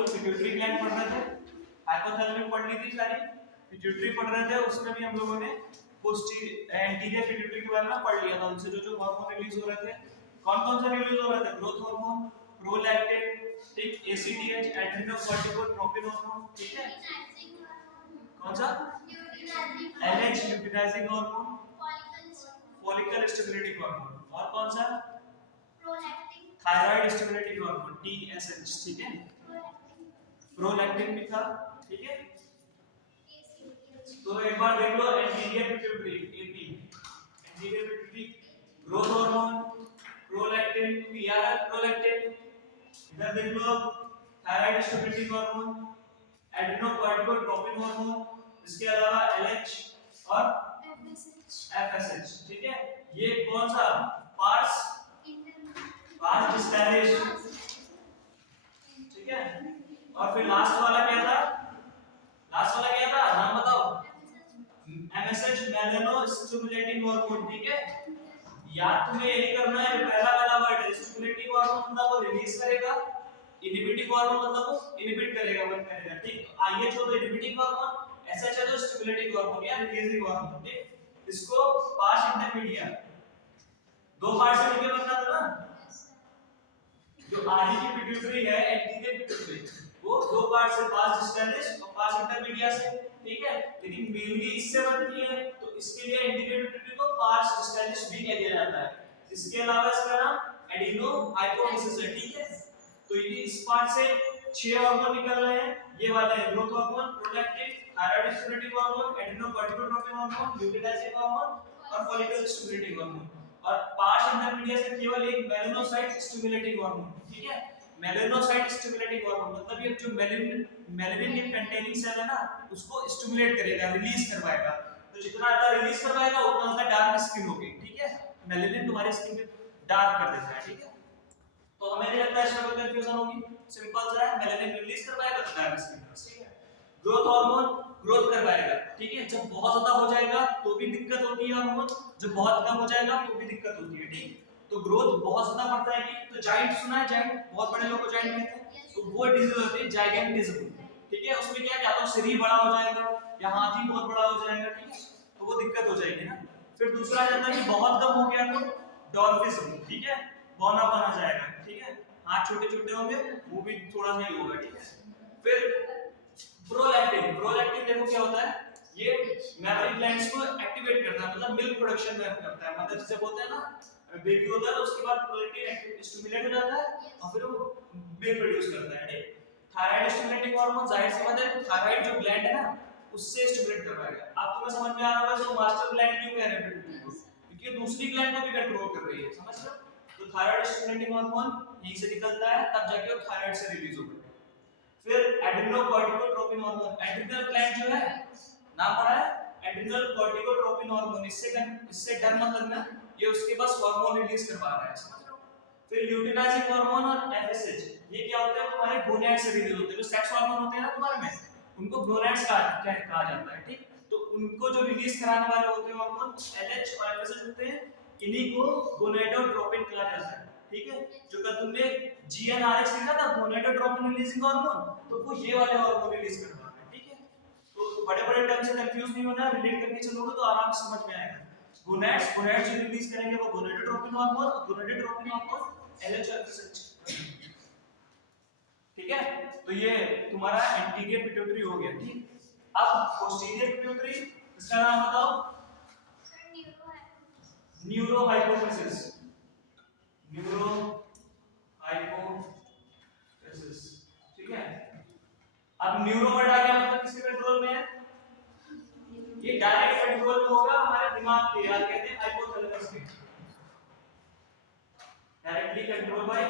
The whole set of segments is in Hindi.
लोग पिट्यूटरी ग्लैंड पढ़ रहे थे, हाइपोथैलेमस पढ़ ली थी सारी, पिट्यूटरी पढ़ रहे थे, उसमें भी हम लोगों ने पोस्टीरियर एंटीरियर पिट्यूटरी के बारे में पढ़ लिया था। उनसे जो जो हार्मोन रिलीज हो रहे थे, कौन कौन सा रिलीज हो रहा था? ग्रोथ हार्मोन, प्रोलैक्टिन, ठीक, एसीटीएच, एड्रेनोकॉर्टिकोट्रोपिन हार्मोन, ठीक है। कौन सा? LH luteinizing hormone, follicle stimulating hormone, और कौन सा? थायराइड स्टिमुलेटिंग हार्मोन टीएसएच, ठीक है। प्रोलैक्टिन भी था, ठीक है। तो एक बार देख लो anterior pituitary AP, anterior pituitary, growth hormone, prolactin, PRL prolactin, इधर देख लो thyroid stimulating hormone, adrenocorticotropin hormone, इसके अलावा एलएच और एफएसएच, ठीक है। ये कौन सा? पार्स डिस्टैलिश, ठीक है। और फिर लास्ट वाला क्या था? लास्ट वाला क्या था? नाम बताओ। एमएसएच मेलानो स्टिमुलेटिंग हार्मोन, ठीक है। याद तुम्हें यही करना है, पहला वाला वर्ड है स्टिमुलेटिंग हार्मोन, मतलब वो रिलीज करेगा, इनहिबिटिंग हार्मोन मतलब वो इनहिबिट करेगा, वर्क करेगा, ठीक। तो आईएच हो तो इनहिबिटिंग हार्मोन, एसएच है तो स्टिमुलेटिंग हार्मोन या रिलीजिंग हार्मोन, ठीक। इसको पार्स इंटरमीडिएट दो पार्ट से मिलकर बनता था ना, जो आगे की पिट्यूटरी है एंटीरियर पिट्यूटरी, वो दो पार्ट से, पार्स डिस्टैलिश और पार्स इंटरमीडिया से, ठीक है। लेकिन मेनली इससे बनती है, तो इसके लिए एंटीरियर पिट्यूटरी को पार्स डिस्टैलिश भी कह दिया जाता है। इसके अलावा इसका नाम एडिनो हाइपोफिसिस है, ठीक है। तो ये इस पार्ट से 6 हार्मोन निकल रहे हैं, ये वाले हैं growth hormone, prolactin, thyroid stimulating hormone, adrenocorticotropin hormone, luteinizing hormone और फॉलिकल स्टिमुलेटिंग हार्मोन। और पार्स इंटरमीडिएट से केवल एक मेलानोसाइट स्टिमुलेटिंग हार्मोन, ठीक है। मेलानोसाइट स्टिमुलेटिंग हार्मोन मतलब ये जो मेलानिन के कंटेनिंग सेल है ना, उसको स्टिमुलेट करेगा, रिलीज करवाएगा। तो जितना ज्यादा रिलीज करवाएगा उतना ज्यादा डार्क स्किन होगी, ठीक है। मेलानिन तुम्हारी स्किन को डार्क कर देता है, ठीक है। तो हमें नहीं लगता इसमें कोई कंफ्यूजन होगी, सिंपल सा है, मेलानिन रिलीज करवाएगा तो डार्क स्किन होगा, ठीक है। ग्रोथ हार्मोन ग्रोथ करवाएगा, ठीक है। जब बहुत ज्यादा हो जाएगा तो भी दिक्कत होती है हार्मोन, जब बहुत कम हो जाएगा तो भी दिक्कत होती है, ठीक। तो ग्रोथ बहुत ज्यादा बढ़ता है कि तो जाइंट सुना है, जाइंट बहुत बड़े लोग को जाइंट कहते हैं, तो वो डिजीज होती है जाइगेंटिज्म, ठीक है। उसमें क्या है, या तो शरीर बड़ा हो जाएगा या हाथी बहुत बड़ा हो जाएगा, ठीक है। तो वो दिक्कत हो जाएगी ना। फिर दूसरा जाता है कि बहुत कम हो गया तो डॉर्फिज्म, ठीक है, बौनापन आ जाएगा, ठीक है। हाथ छोटे छोटे होंगे, वो भी थोड़ा सा ही होगा, ठीक है। फिर प्रोलैक्टिन, प्रोलैक्टिन देखो क्या होता है, ये मैमरी ग्लैंड्स को एक्टिवेट करता है, मतलब मिल्क प्रोडक्शन में हेल्प करता है। मतलब जब होता है ना बेबी होता है तो उसके बाद प्रोलैक्टिन स्टिमुलेट हो जाता है और फिर वो मिल्क प्रोड्यूस करता है, ठीक। थायराइड स्टिमुलेटिंग हार्मोन जाहिर सी बात है, थायराइड जो ग्लैंड है ना उससे स्टिमुलेट करवाएगा। अब तुम्हें समझ में आ रहा होगा जो मास्टर ग्लैंड क्यों कह रहे हैं पिट्यूटरी को, क्योंकि दूसरी ग्लैंड को भी कंट्रोल कर रही है, समझ रहे हो। तो थायराइड स्टिमुलेटिंग हार्मोन यहीं से निकलता है, तब जाके वो थायराइड से रिलीज होगा। फिर एड्रेनोकॉर्टिकोट्रोपिन हार्मोन, एड्रिनल ग्लैंड जो है, नाम पढ़ा है एड्रिनल कॉर्टिकोट्रोपिन हार्मोन, इससे डर मत लगना, ये उसके पास हार्मोन रिलीज करवा रहा है, समझ रहे हो। फिर ल्यूटिनाइजिंग हार्मोन और एफएसएच, ये क्या होते हैं, तुम्हारे गोनैड से रिलीज होते हैं, जो सेक्स हार्मोन होते हैं ना तुम्हारे में, उनको गोनैड्स कहा जाता है, ठीक। तो उनको जो रिलीज कराने वाले होते हैं हार्मोन एलएच और एफएसएच होते हैं, इन्हीं को गोनेडोट्रोपिन कहा जाता है, ठीक है। जो कल तुमने जीएनआरएच लिखा था गोनेडोट्रोपिन रिलीजिंग हार्मोन, तो वो ये वाले हार्मोन रिलीज करवा रहा है, ठीक है। तो बड़े-बड़े टर्म से कंफ्यूज नहीं होना, रिलेट करके चलोगे तो आराम से समझ में आएगा। गोनेड्स जो रिलीज करेंगे वो गोनेडोट्रोपिन हार्मोन, और गोनेडोट्रोपिन हार्मोन एलएच और एफएसएच, ठीक है। तो ये तुम्हारा एंटीरियर पिट्यूटरी हो गया, ठीक। अब पोस्टीरियर पिट्यूटरी, इसका नाम बताओ। न्यूरो हाइपोफिसिस, न्यूरो हाइपोफिसिस, ठीक है। अब न्यूरो वर्ड आ गया, मतलब किसके कंट्रोल में है, ये डायरेक्ट कंट्रोल में होगा हमारे दिमाग के, याद कहते हैं हाइपोथैलेमस के, डायरेक्टली कंट्रोल बाय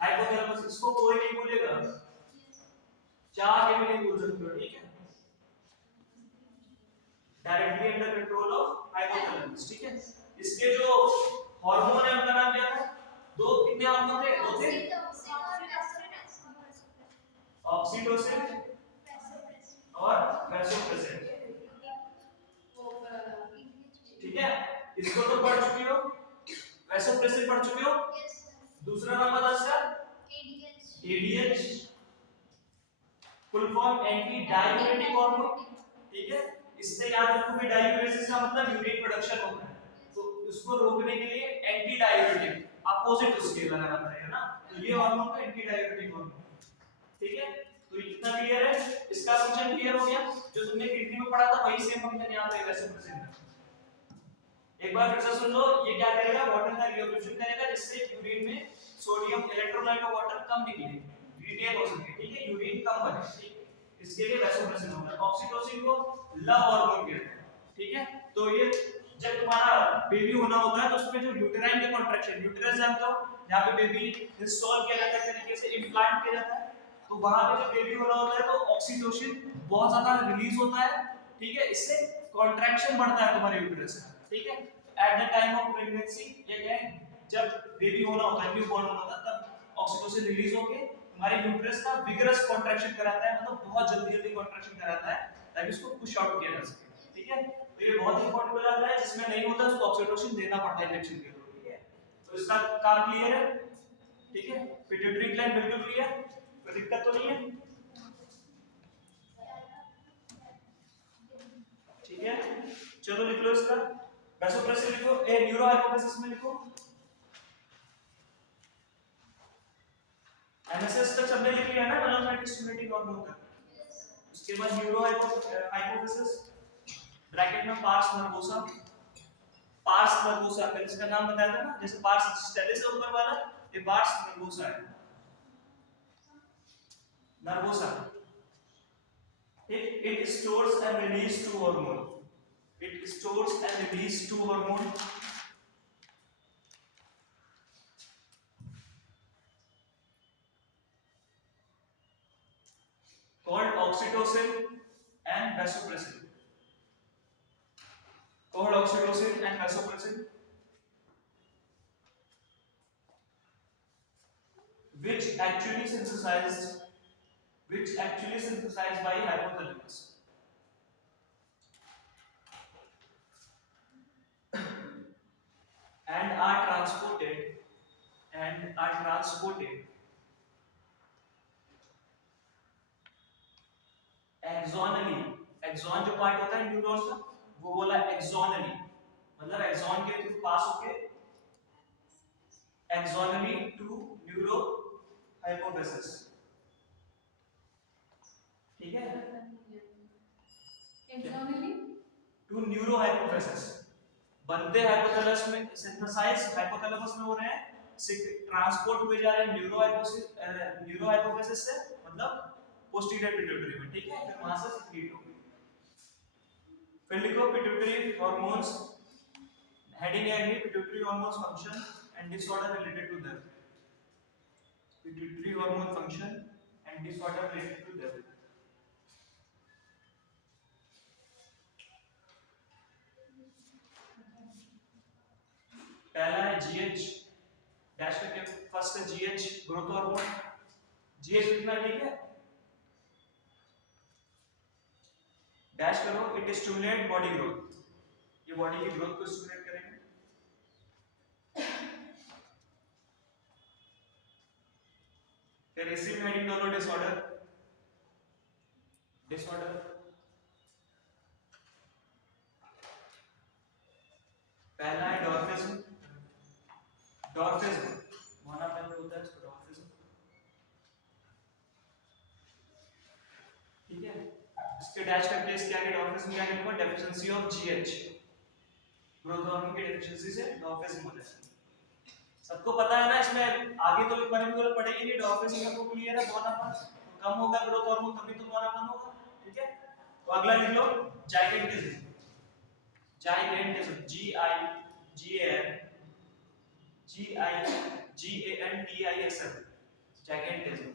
हाइपोथैलेमस। इसको कोई नहीं भूलेगा, चाह के भी नहीं भूल सकते हो, ठीक है। Directly under control of hypothalamus, ठीक है। इसके जो हार्मोन है उनका नाम क्या था, दो कितने हार्मोन थे, दो थे, ऑक्सीटोसिन और वैसोप्रेसिन, ठीक है। इसको तो पढ़ चुके हो, वैसोप्रेसिन पढ़ चुके हो। दूसरा नाम बता इसका ADH, full form anti diuretic hormone, ठीक है। इससे याद रखो कि डायूरेसिस का मतलब यूरिन प्रोडक्शन होता है, तो उसको रोकने के लिए एंटी डायूरेटिक अपोजिट उसके लगाना पड़ेगा ना, तो ये हार्मोन को एंटी डायूरेटिक हार्मोन, ठीक है। तो इतना क्लियर है, इसका फंक्शन क्लियर हो गया। जो तुमने किडनी में पढ़ा था वही सेम फंक्शन यहां पे वैसे प्रेजेंट है। एक बार फिर से सुन लो, ये क्या करेगा, वाटर का रिअब्जॉर्प्शन करेगा जिससे यूरिन में सोडियम इलेक्ट्रोलाइट और वाटर कम निकले, रिटेन हो सके, ठीक है, यूरिन कम बने, ठीक है। इसके लिए वैसोप्रेसिन होता है। ऑक्सीटोसिन को लव हार्मोन कहते हैं, ठीक है। तो ये जब तुम्हारा बेबी होना होता है तो उसमें जो यूटेराइन के कॉन्ट्रैक्शन, यूटेरस जानते हो जहां पे बेबी इंस्टॉल किया जाता है, तरीके से इम्प्लांट किया जाता है, तो वहां पे जब बेबी होना होता है तो ऑक्सीटोसिन बहुत ज्यादा रिलीज होता है, ठीक है। इससे कॉन्ट्रैक्शन बढ़ता है तुम्हारे यूटेरस का, ठीक है। At the time of pregnancy ये क्या है, जब बेबी होना होता है, न्यू बॉर्न होना होता है, तब ऑक्सीटोसिन रिलीज होके हमारे यूटेरस का विगरस कॉन्ट्रैक्शन कराता है, मतलब बहुत जल्दी जल्दी कॉन्ट्रैक्शन कराता है ताकि उसको पुश आउट किया जा सके, ठीक है। तो ये बहुत इंपॉर्टेंट बताता है, जिसमें नहीं होता उसको ऑक्सीटोसिन देना पड़ता है इंजेक्शन के थ्रू, ठीक है। तो इसका काम क्लियर है, ठीक है। पिट्यूटरी ग्लैंड बिल्कुल क्लियर, कोई दिक्कत तो नहीं है, ठीक है। चलो लिख लो इसका वैसोप्रेसिन, लिखो ए न्यूरो हाइपोफिसिस में लिखो। एमएसएस तक सबने लिख लिया ना, मेलानोसाइट स्टिमुलेटिंग हार्मोन का। उसके बाद न्यूरो हाइपोफिसिस, ब्रैकेट में पार्स नर्वोसा, पार्स नर्वोसा, पहले इसका नाम बताया था ना, जैसे पार्स स्टेलिस है ऊपर वाला, ये पार्स नर्वोसा है, nervosa. It stores and release two hormone. It stores and release two hormone called oxytocin and vasopressin. Called oxytocin and vasopressin, which actually synthesized by hypothalamus. And are transported axonally, axon जो पार्ट होता है न्यूरॉन का, वो बोला axonally, मतलब axon के थ्रू पास होके axonally to neuro hypophysis, ठीक है। axonally to neuro hypophysis बनते हाइपोथैलेमस में, सिंथेसाइज हाइपोथैलेमस में हो रहे हैं, ट्रांसपोर्ट हुए जा रहे हैं न्यूरो हाइपोफिसिस से, मतलब पोस्टीरियर पिट्यूटरी में, ठीक है। फिर वहां से सीक्रेट हो गई। फिर लिखो पिट्यूटरी हार्मोन्स, हेडिंग है अगली, pituitary hormones function and disorder related to them, pituitary hormone function and disorder related to them. पहला है जीएच डैश करके, फर्स्ट है जीएच ग्रोथ हार्मोन, जीएच लिखना, ठीक है। डैश करो, इट स्टिमुलेट बॉडी ग्रोथ, ये बॉडी की ग्रोथ को स्टिमुलेट करेंगे। फिर इसी में हेडिंग डालो डिसऑर्डर, डिसऑर्डर पहला है डॉर्फिज्म, डॉर्फिज्म होना पहले होता है इसको डॉर्फिज्म, ठीक है। इसके डैश करके इसके आगे डॉर्फिज्म क्या लिखूंगा, deficiency of GH, growth hormone की डेफिशिएंसी से डॉर्फिज्म होता है। सबको पता है ना, इसमें आगे तो लिखवाने की जरूरत पड़ेगी नहीं, डॉर्फिज्म सबको क्लियर है, दोनापन कम होगा ग्रोथ हार्मोन तभी तो दोनापन होगा, ठीक है। तो अगला लिख लो gigantism, gigantism G I G A N G I G A N T I S M, gigantism.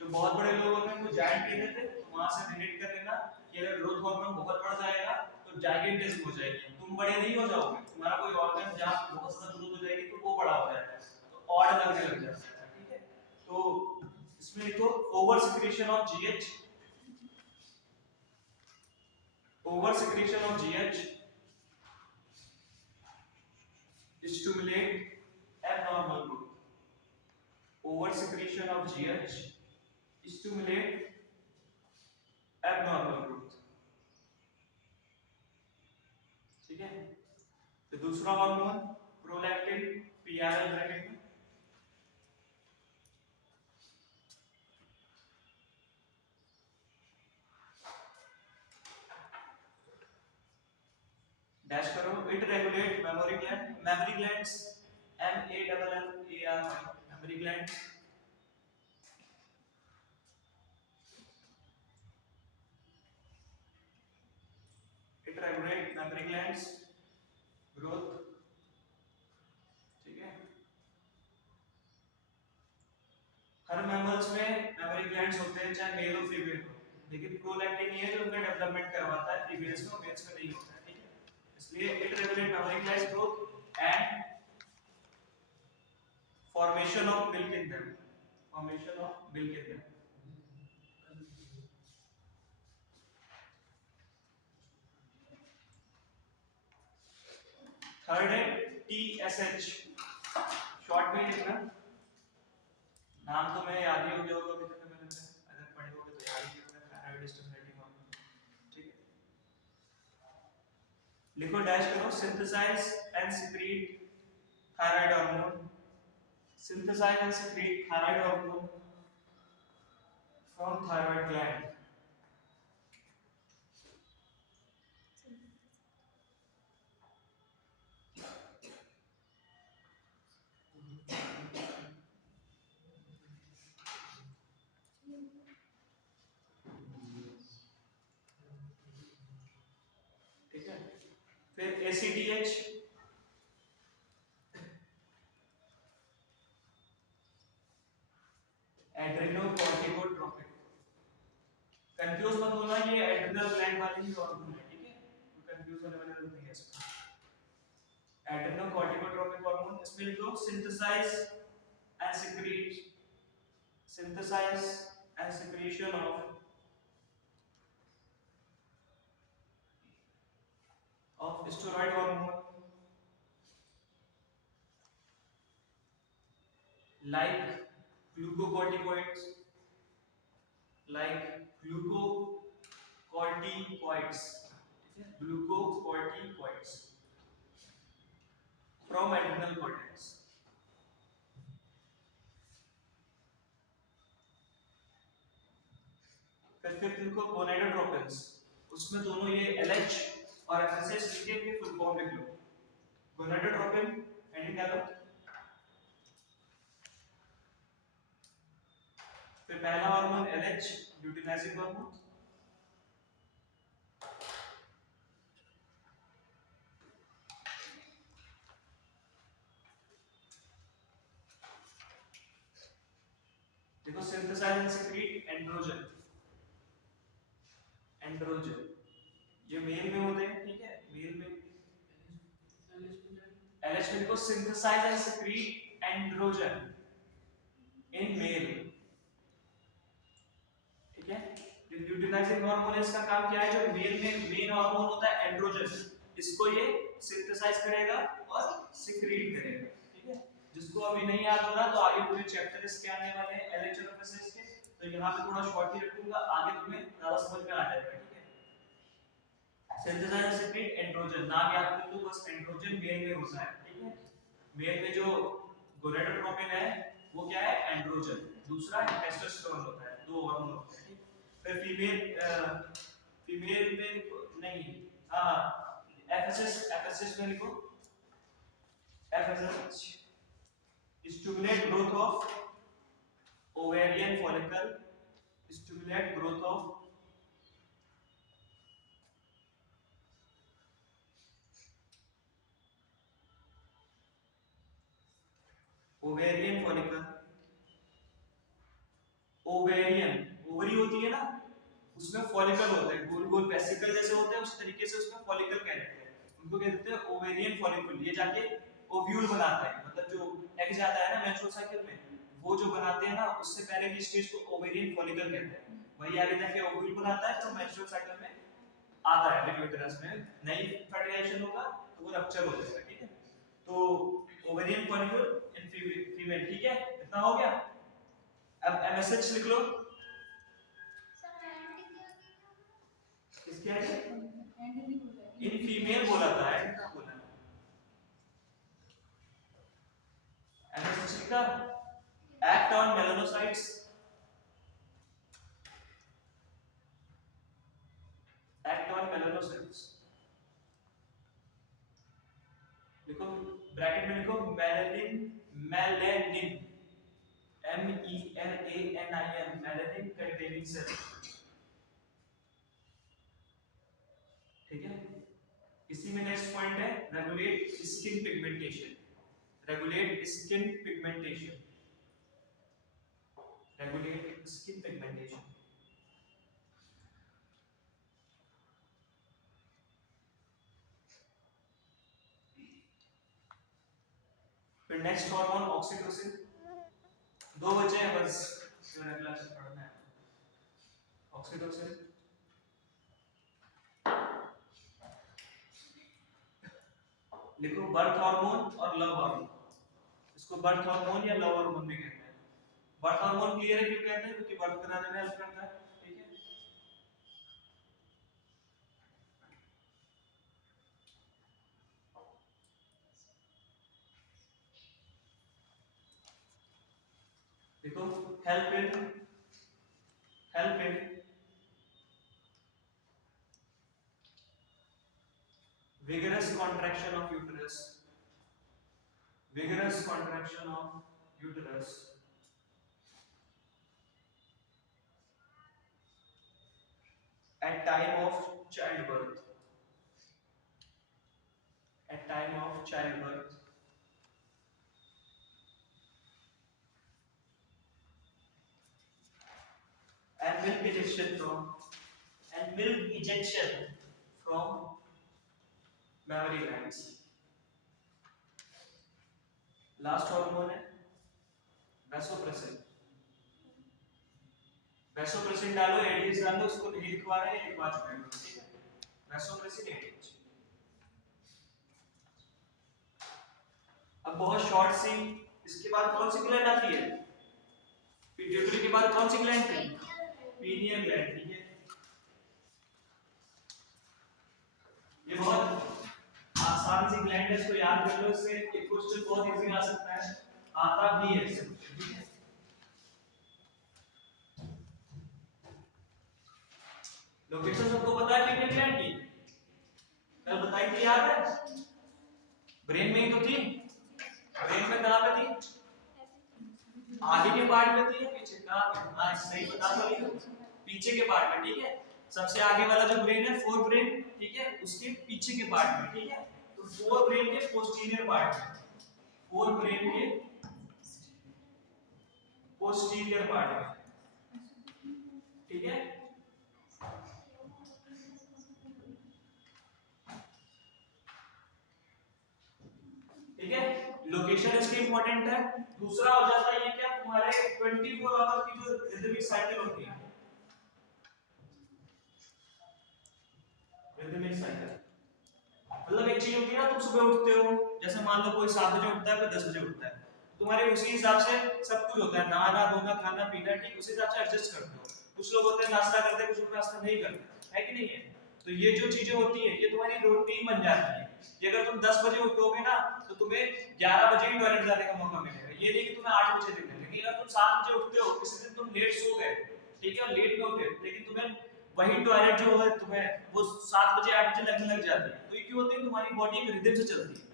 जो बहुत बड़े लोग होते हैं उनको जायंट कहते थे, तो वहां से रिलेट कर लेना कि अगर ग्रोथ हार्मोन बहुत बढ़ जाएगा तो जाइगेंटिज्म हो जाएगी, तुम बड़े नहीं हो जाओगे, तुम्हारा कोई ऑर्गन जहां बहुत ज्यादा ग्रोथ हो जाएगी तो वो बड़ा हो जाएगा, तो ऑड लगने लग जाता है, ठीक है। तो इसमें लिखो over secretion of GH, over secretion of GH stimulate abnormal growth, over secretion of GH stimulate abnormal growth. ठीक है, तो दूसरा हार्मोन प्रोलैक्टिन, पीआरएल ब्रैकेट में। डैश करो। It regulate mammary glands, MEMMAR, mammary glands. It regulate mammary glands growth. ठीक है, हर मैमल्स में मेमोरी ग्लैंड्स होते हैं, चाहे मेल हो फीमेल हो, लेकिन प्रोलैक्टिन ये है जो उनका डेवलपमेंट करवाता है, फीमेल्स में, मेल्स में नहीं होता है। ठीक है, इसलिए it regulate mammary glands growth and formation of milk in them, formation of milk in them। Third है TSH, शॉर्ट में लिखना, नाम तो मैं याद ही हो गया होगा, अभी तक मैंने अगर पढ़े होगे तो याद ही होगा, थायराइड स्टिमुलेटिंग हार्मोन। ठीक है, लिखो, डैश करो, synthesize and secrete thyroid hormone, synthesize and secrete thyroid hormone from thyroid gland। ठीक है, फिर ACTH, एड्रेनोकॉर्टिकोट्रोपिक। कंफ्यूज मत होना, ये एड्रिनल ग्लैंड वाली ही हार्मोन है। ठीक है, कोई कंफ्यूज होने वाली जरूरत नहीं है इसमें। एड्रेनोकॉर्टिकोट्रोपिक हार्मोन, इसमें लिखो synthesize and secrete, synthesize and secretion of steroid hormone like glucocorticoids, like glucocorticoids, glucocorticoids from adrenal cortex। फिर फिफ्थ लिखो गोनाडोट्रोपिन्स, उसमें दोनों ये LH और FSH के फुल फॉर्म लिख लो। गोनाडोट्रोपिन हेडिंग डालो। फिर पहला हार्मोन LH, ल्यूटिनाइजिंग हार्मोन। देखो, synthesize and secrete androgen, androgen ये मेल में होते हैं। ठीक है, मेल में LH में देखो, synthesize and secrete androgen in male. ठीक है, जो ल्यूटिनाइजिंग हार्मोन है, इसका काम क्या है, जो मेल में मेन हार्मोन होता है एंड्रोजन, इसको ये सिंथेसाइज करेगा और सीक्रेट करेगा। ठीक है, जिसको अभी नहीं याद हो रहा तो आगे पूरे चैप्टर इसके आने वाले हैं LH और FSH के, तो यहाँ पे थोड़ा शॉर्ट ही रखूंगा, आगे तुम्हें ज्यादा समझ में आ जाएगा। ठीक है, सिंथेसाइज एंड सीक्रेट एंड्रोजन, नाम याद कर लो बस, एंड्रोजन मेल में होता है। ठीक है, मेल में जो गोनाडोट्रोपिन है वो क्या है, एंड्रोजन, दूसरा टेस्टोस्टेरोन होता है, दो हार्मोन होते हैं। फिर फीमेल में नहीं, हाँ FSH में लिखो, FSH stimulate growth of ovarian follicle, stimulate growth of ovarian follicle। Ovarian, ovary होती है ना, उसमें फॉलिकल होते हैं, गोल गोल वेसिकल जैसे होते हैं, उस तरीके से उसमें फॉलिकल कहते हैं, उनको कहते हैं ओवेरियन फॉलिकल। ये जाके ओव्यूल बनाता है, मतलब जो एग जाता है ना मेंस्ट्रुअल साइकिल में, वो जो बनाते हैं ना, उससे पहले की स्टेज को ओवेरियन फॉलिकल कहते हैं। वही आगे जाके ओव्यूल बनाता है, तो मेंस्ट्रुअल साइकिल में आता है, यूटेरस में नई फर्टिलाइजेशन होगा तो वो रप्चर हो जाएगा। ठीक है, तो ओवेरियन फॉलिकल इन फीमेल। ठीक है, इतना हो गया। अब MSH लिख लो, क्या है? इन फीमेल बोला था, एंड का बोला है। MSH का act on melanocytes, act on melanocytes, लिखो ब्रैकेट में लिखो melanin, melanin MELANIN, melanin containing cell, ठीक है। इसी में नेक्स्ट पॉइंट है regulate skin pigmentation, regulate skin pigmentation, regulate skin pigmentation. फिर नेक्स्ट हार्मोन ऑक्सीटोसिन, दो बचे हैं बस, फिर अगला पढ़ना है। ऑक्सीटोसिन लिखो बर्थ हार्मोन और लव हार्मोन, इसको बर्थ हार्मोन या लव हार्मोन भी कहते हैं। बर्थ हार्मोन क्लियर है क्यों कहते हैं? क्योंकि बर्थ कराने में हेल्प करता है, ठीक है। देखो help in vigorous contraction of uterus, vigorous contraction of uterus at time of childbirth, at time of childbirth, and milk ejection from mammary glands। Last hormone है वैसोप्रेसिन, वैसोप्रेसिन डालो, एडीएच डाल दो, उसको नहीं लिखवा रहे हैं, लिखवा चुके हैं, ठीक है। Vasopressin ADH. अब बहुत शॉर्ट सी, इसके बाद कौन सी ग्लैंड आती है? पिट्यूटरी के बाद कौन सी ग्लैंड थी? पीनियल ग्लैंड, ठीक है। ये बहुत आसान सी ग्लैंड है, इसको याद कर लो, इससे एक क्वेश्चन बहुत इजी आ सकता है, आता भी है, ठीक है। लोकेशन सबको पता है पीनियल ग्लैंड की? कल बताई थी, याद है? ब्रेन में ही तो थी। ब्रेन में कहां पे थी? आगे के पार्ट में थी या पीछे? कहां पे? हां सही बता तो रही हो, पीछे के पार्ट में, ठीक है। सबसे आगे वाला जो ब्रेन है, फोर ब्रेन, ठीक है, उसके पीछे के पार्ट में, ठीक है। तो फोर ब्रेन के पोस्टीरियर पार्ट में, फोर ब्रेन के पोस्टीरियर पार्ट में, ठीक है। ठीक है, लोकेशन इसकी इंपॉर्टेंट है। दूसरा हो जाता है ये क्या, तुम्हारे 24 आवर की जो रिदमिक साइकिल होती है, रिदमिक साइकिल मतलब एक चीज होती है ना, तुम सुबह उठते हो, जैसे मान लो कोई 7 बजे उठता है, कोई 10 बजे उठता है, तुम्हारे उसी हिसाब से सब कुछ होता है, नहाना धोना खाना पीना, ठीक उसी हिसाब से एडजस्ट करते हो। कुछ लोग होते हैं नाश्ता करते हैं, कुछ लोग नाश्ता नहीं करते, है कि नहीं है? तो ये जो चीजें होती है, ये तुम्हारी रूटीन बन जाती है कि अगर तुम 10 बजे उठोगे ना, तो तुम्हें 11 बजे ही टॉयलेट जाने का मौका मिलेगा, ये नहीं कि तुम्हें 8 बजे दिखेगा। लेकिन अगर तुम 7 बजे उठते हो, किसी दिन तुम लेट सो गए, ठीक है, लेट में उठे, लेकिन तुम्हें वही टॉयलेट जो है तुम्हें वो 7 बजे 8 बजे लगने लग जाती है, तो ये क्यों होती है? तुम्हारी बॉडी एक रिदम से चलती है,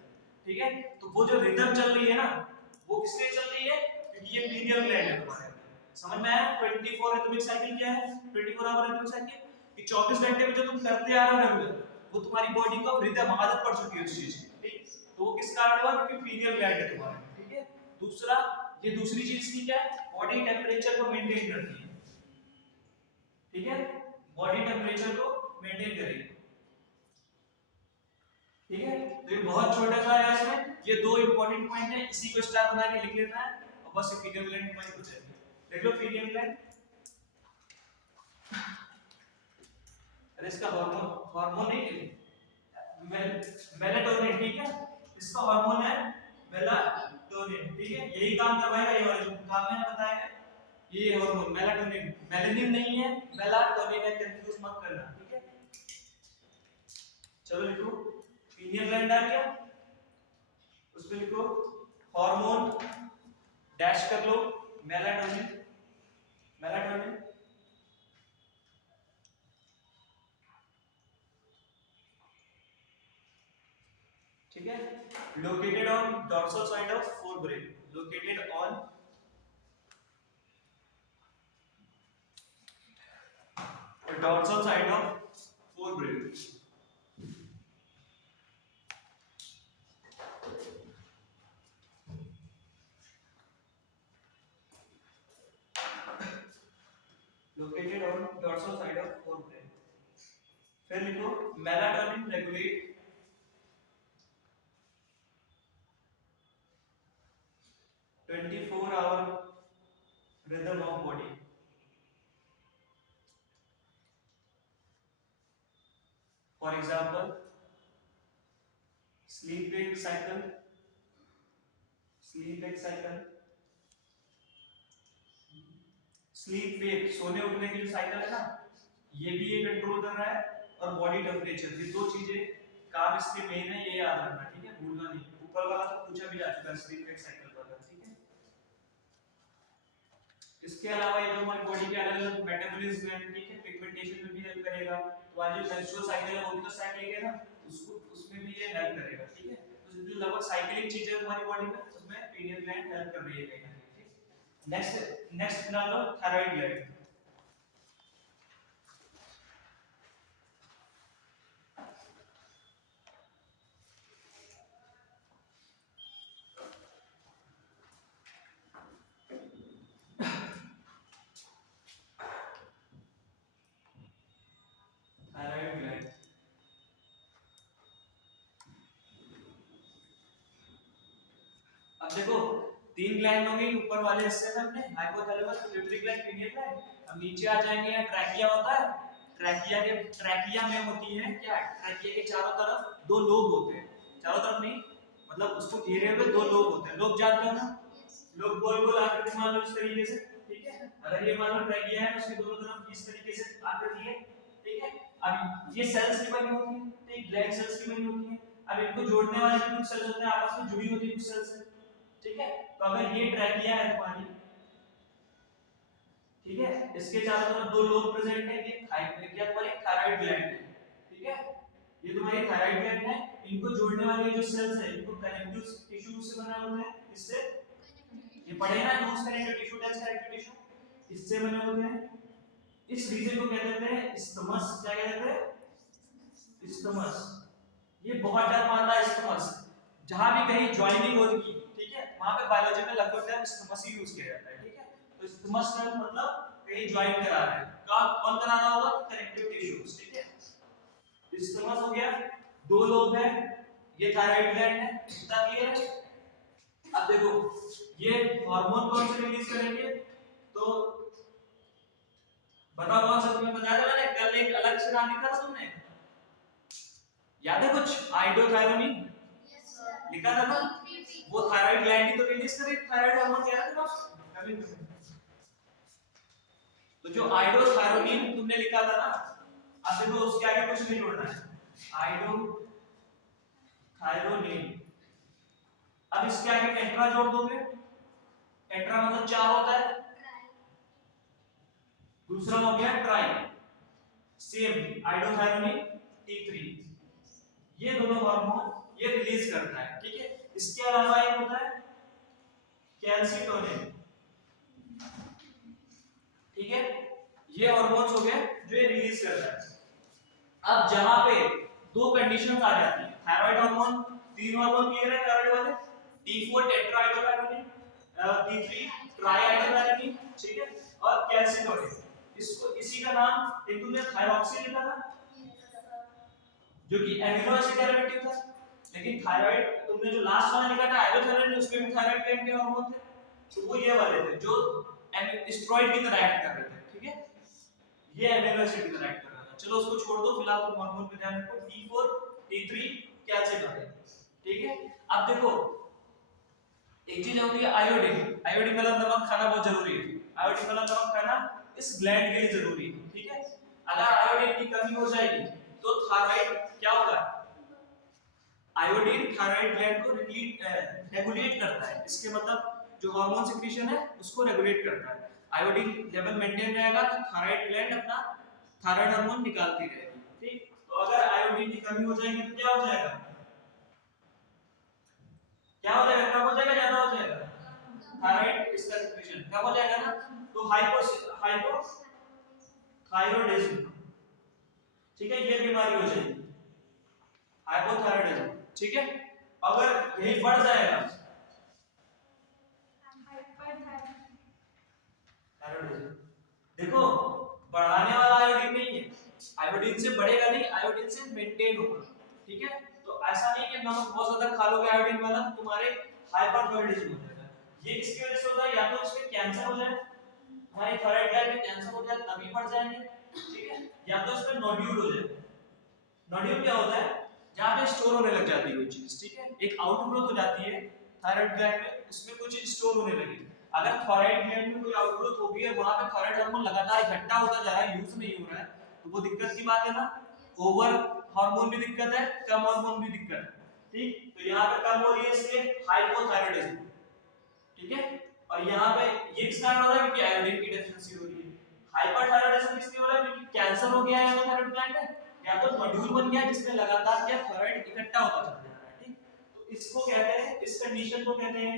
ठीक है। तो वो जो रिदम चल रही है ना, वो किससे चल रही है? क्योंकि ये पीनियल ग्लैंड है तुम्हारे अंदर। समझ में आया? 24 रिदमिक साइकिल क्या है? 24 आवर रिदमिक साइकिल कि 24 घंटे में जो तुम करते आ रहे हो रेगुलर, वो तुम्हारी बॉडी को रिदम आदत पड़ चुकी है उस चीज की, ठीक। तो वो किस कारण हुआ? क्योंकि पीनियल ग्लैंड है तुम्हारे, ठीक है। दूसरा, ये दूसरी चीज की क्या है? बॉडी टेंपरेचर को मेंटेन करती है, ठीक है, बॉडी टेंपरेचर को मेंटेन करेगी, ठीक है। तो ये बहुत छोटा सा है, इसमें ये दो इंपॉर्टेंट पॉइंट है, इसी को स्टार बना के लिख लेना है और बस पीनियल ग्लैंड पॉइंट हो जाएगा। देख लो पीनियल ग्लैंड, अरे इसका हार्मोन, हार्मोन नहीं, मेलाटोनिन, ठीक है, इसका हार्मोन है मेलाटोनिन, ठीक है। यही काम करवाएगा, ये वाला जो काम मैंने बताया है, ये हार्मोन मेलाटोनिन, मेलानिन नहीं है, मेलाटोनिन है, कंफ्यूज मत करना, ठीक है। चलो लिखो, पीनियल ग्लैंड डाल दिया, उसमें लिखो हार्मोन डैश कर लो, मेलाटोनिन, मेलाटोनिन ठीक है, located on dorsal side of forebrain, located on dorsal side of forebrain. located on dorsal side of forebrain। फिर लिखो melatonin regulate 24-hour rhythm of body। For example, sleep wake cycle, sleep wake cycle, sleep wake सोने उठने की जो साइकिल है ना, ये भी ये कंट्रोल कर रहा है, और बॉडी टेम्परेचर, ये दो चीजें काम इसके मेन है, ये याद रखना ठीक है, भूलना नहीं। ऊपर वाला तो पूछा भी जा चुका है स्लीप वेक साइकिल वाला, ठीक है। इसके अलावा ये जो हमारी बॉडी के अलग अलग मेटाबॉलिज्म है ठीक है, पिगमेंटेशन में भी हेल्प करेगा, तो आज जो मेंस्ट्रुअल साइकिल है वो भी तो साइकिल है ना, उसको उसमें भी ये हेल्प करेगा ठीक है। तो जितनी लगभग साइक्लिक चीजें हमारी बॉडी में, उसमें पीनियल ग्लैंड हेल्प कर रही है कहीं ना कहीं, ठीक। नेक्स्ट बना लो थायराइड ग्लैंड। थायराइड ग्लैंड अब देखो तीन ग्लैंड होंगे ऊपर वाले हिस्से में अपने, hypothalamus, pituitary gland, pineal gland. अब नीचे आ जाएंगे, यहाँ ट्रैकिया होता है, ट्रैकिया में होती है क्या, ट्रैकिया के चारों तरफ दो लोब होते हैं, चारों तरफ नहीं मतलब उसको घेरे हुए दो लोब होते हैं, लोब जानते हो ना, लोब गोल गोल आकृति मान लो इस तरीके से ठीक है। अगर ये मान लो ट्रैकिया है, उसके दोनों तरफ इस तरीके से आकृति है ठीक है। अब ये सेल्स की बनी होती है ठीक, ग्लैंड सेल्स की बनी होती है। अब इनको जोड़ने वाले भी कुछ सेल्स होते हैं, आपस में जुड़ी होती है कुछ सेल्स से ठीक है। तो अगर ये ट्रैकिया है तुम्हारी ठीक है, इसके चारों तरफ दो लोब प्रेजेंट है, ये क्या तुम्हारी थायराइड ग्लैंड है ठीक है, ये तुम्हारी थायराइड ग्लैंड है। इनको जोड़ने वाले जो सेल्स है इनको कनेक्टिव टिश्यू से बने होते हैं, इससे ये पढ़े ना, loose connective tissue, dense connective tissue, इससे बने होते हैं। इस रीजन को क्या कहते हैं, स्टमस, क्या कहते हैं स्टमस। ये बहुत डर मारता है स्टमस, जहां भी कहीं ज्वाइनिंग होगी ठीक है, वहां पे बायोलॉजी में लगभग टाइम स्टमस ही यूज किया जाता है ठीक है। तो स्टमस का मतलब कहीं ज्वाइन करा रहा है, कौन करा रहा होगा, कनेक्टिव टिश्यूज ठीक है। स्टमस हो गया, दो लोब है, ये थायराइड ग्लैंड है, इतना क्लियर है। अब देखो ये हार्मोन कौन से रिलीज करेंगे, तो बताओ कौन सा, तुम्हें बताया था मैंने कल, एक अलग से नाम लिखा था तुमने, याद है कुछ, आइडोथायरोनिन लिखा था ना, वो थायराइड ग्लैंड ही तो रिलीज करे थायराइड हार्मोन, क्या है कभी तो जो आइडोथायरोनिन तुमने लिखा था ना, अब देखो उसके आगे कुछ नहीं जोड़ना है, आइडोथायरोनिन। अब इसके आगे टेट्रा जोड़ दोगे, टेट्रा मतलब चार होता है, दूसरा हो गया ट्राई, सेम आइडोथायरोनिन T3, ये दोनों हार्मोन ये रिलीज करता है ठीक है। इसके अलावा एक होता है कैल्सिटोनिन ठीक है, ये हार्मोन्स हो गए जो ये रिलीज करता है। अब जहां पे दो कंडीशंस आ जाती है, थायराइड हार्मोन, तीन हार्मोन क्लियर है थायराइड वाले, T4 टेट्राआइडोथायरोनिन, T3 ट्राइआइडोथायरोनिन ठीक है, और कैल्सिटोनिन। इसको इसी का नाम एक तुमने थायरॉक्सिन लिखा था जो कि एमिनो एसिड डेरिवेटिव था, लेकिन थायराइड तुमने जो लास्ट वाला लिखा था आइडोथायरोनिन, उसमें भी थायराइड ग्लैंड के हार्मोन थे, तो वो ये वाले थे जो स्टेरॉइड की तरह एक्ट कर रहे थे ठीक है, ये एमिनो एसिड की तरह एक्ट कर रहा था। चलो उसको छोड़ दो, फिलहाल तुम हार्मोन पे ध्यान रखो, T4 T3 कैल्सिटोनिन ठीक है। अब देखो एक चीज होती है आयोडीन, आयोडीन वाला नमक खाना बहुत जरूरी है, आयोडीन वाला नमक खाना इस ग्लैंड के लिए जरूरी है ठीक है। अगर आयोडीन की कमी हो जाएगी तो थायराइड क्या होगा, आयोडीन थायराइड ग्लैंड को रेगुलेट करता है। इसके मतलब जो हार्मोन सिक्रीशन है उसको रेगुलेट करता है। आयोडीन लेवल मेंटेन रहेगा तो थायराइड ग्लैंड अपना थायराइड हार्मोन निकालती रहेगी। ठीक, तो अगर आयोडीन की कमी हो जाएगी तो क्या हो जाएगा, क्या हो जाएगा, कम हो जाएगा, ज्यादा हो जाएगा, थायराइड इसका सिक्रीशन कम हो जाएगा ना, तो हाइपोथायरॉयडिज्म, ठीक है, ये बीमारी हो जाएगी हाइपोथायरॉयडिज्म। ठीक है, अगर यही बढ़ जाएगा थायरॉयडिज्म, देखो बढ़ाने वाला आयोडीन नहीं है, आयोडीन से बढ़ेगा नहीं, आयोडीन से मेंटेन होगा। ठीक है, तो ऐसा नहीं कि नमक बहुत ज्यादा खा लोगे आयोडीन वाला तो तुम्हारे हाइपरथायरॉयडिज्म हो जाएगा। ये किसकी वजह से होता है, या तो इसमें कैंसर हो जाए, हमारी थायराइड ग्लैंड में कैंसर हो जाए तभी बढ़ जाएंगे। ठीक है, या तो इसमें नोड्यूल हो जाए। नोड्यूल क्या होता है, जहां पे स्टोर होने लग जाती है कोई चीज। ठीक है, एक आउटग्रोथ हो जाती है थायराइड ग्लैंड में, उसमें कुछ स्टोर होने लगे। अगर थायराइड ग्लैंड में कोई आउटग्रोथ हो गई है, वहां पे थायराइड हार्मोन लगातार इकट्ठा होता जा रहा है, यूज नहीं हो रहा है, तो वो दिक्कत की बात है ना। ओवर हार्मोन भी दिक्कत है, कम हार्मोन भी दिक्कत है। ठीक, तो यहाँ पे कम हो रही है इसलिए हाइपोथायराइडिज्म। ठीक है, और यहाँ पे ये किस कारण हो रहा है, क्योंकि आयोडीन की डेफिशिएंसी हो रही है। हाइपरथायराइडिज्म किसलिए हो रहा है, क्योंकि कैंसर हो गया है या थायराइड ग्लैंड में, या तो नोड्यूल बन गया जिसमें लगातार क्या थायराइड इकट्ठा होता चला जा रहा है। ठीक, तो इसको कहते हैं, इस कंडीशन को कहते हैं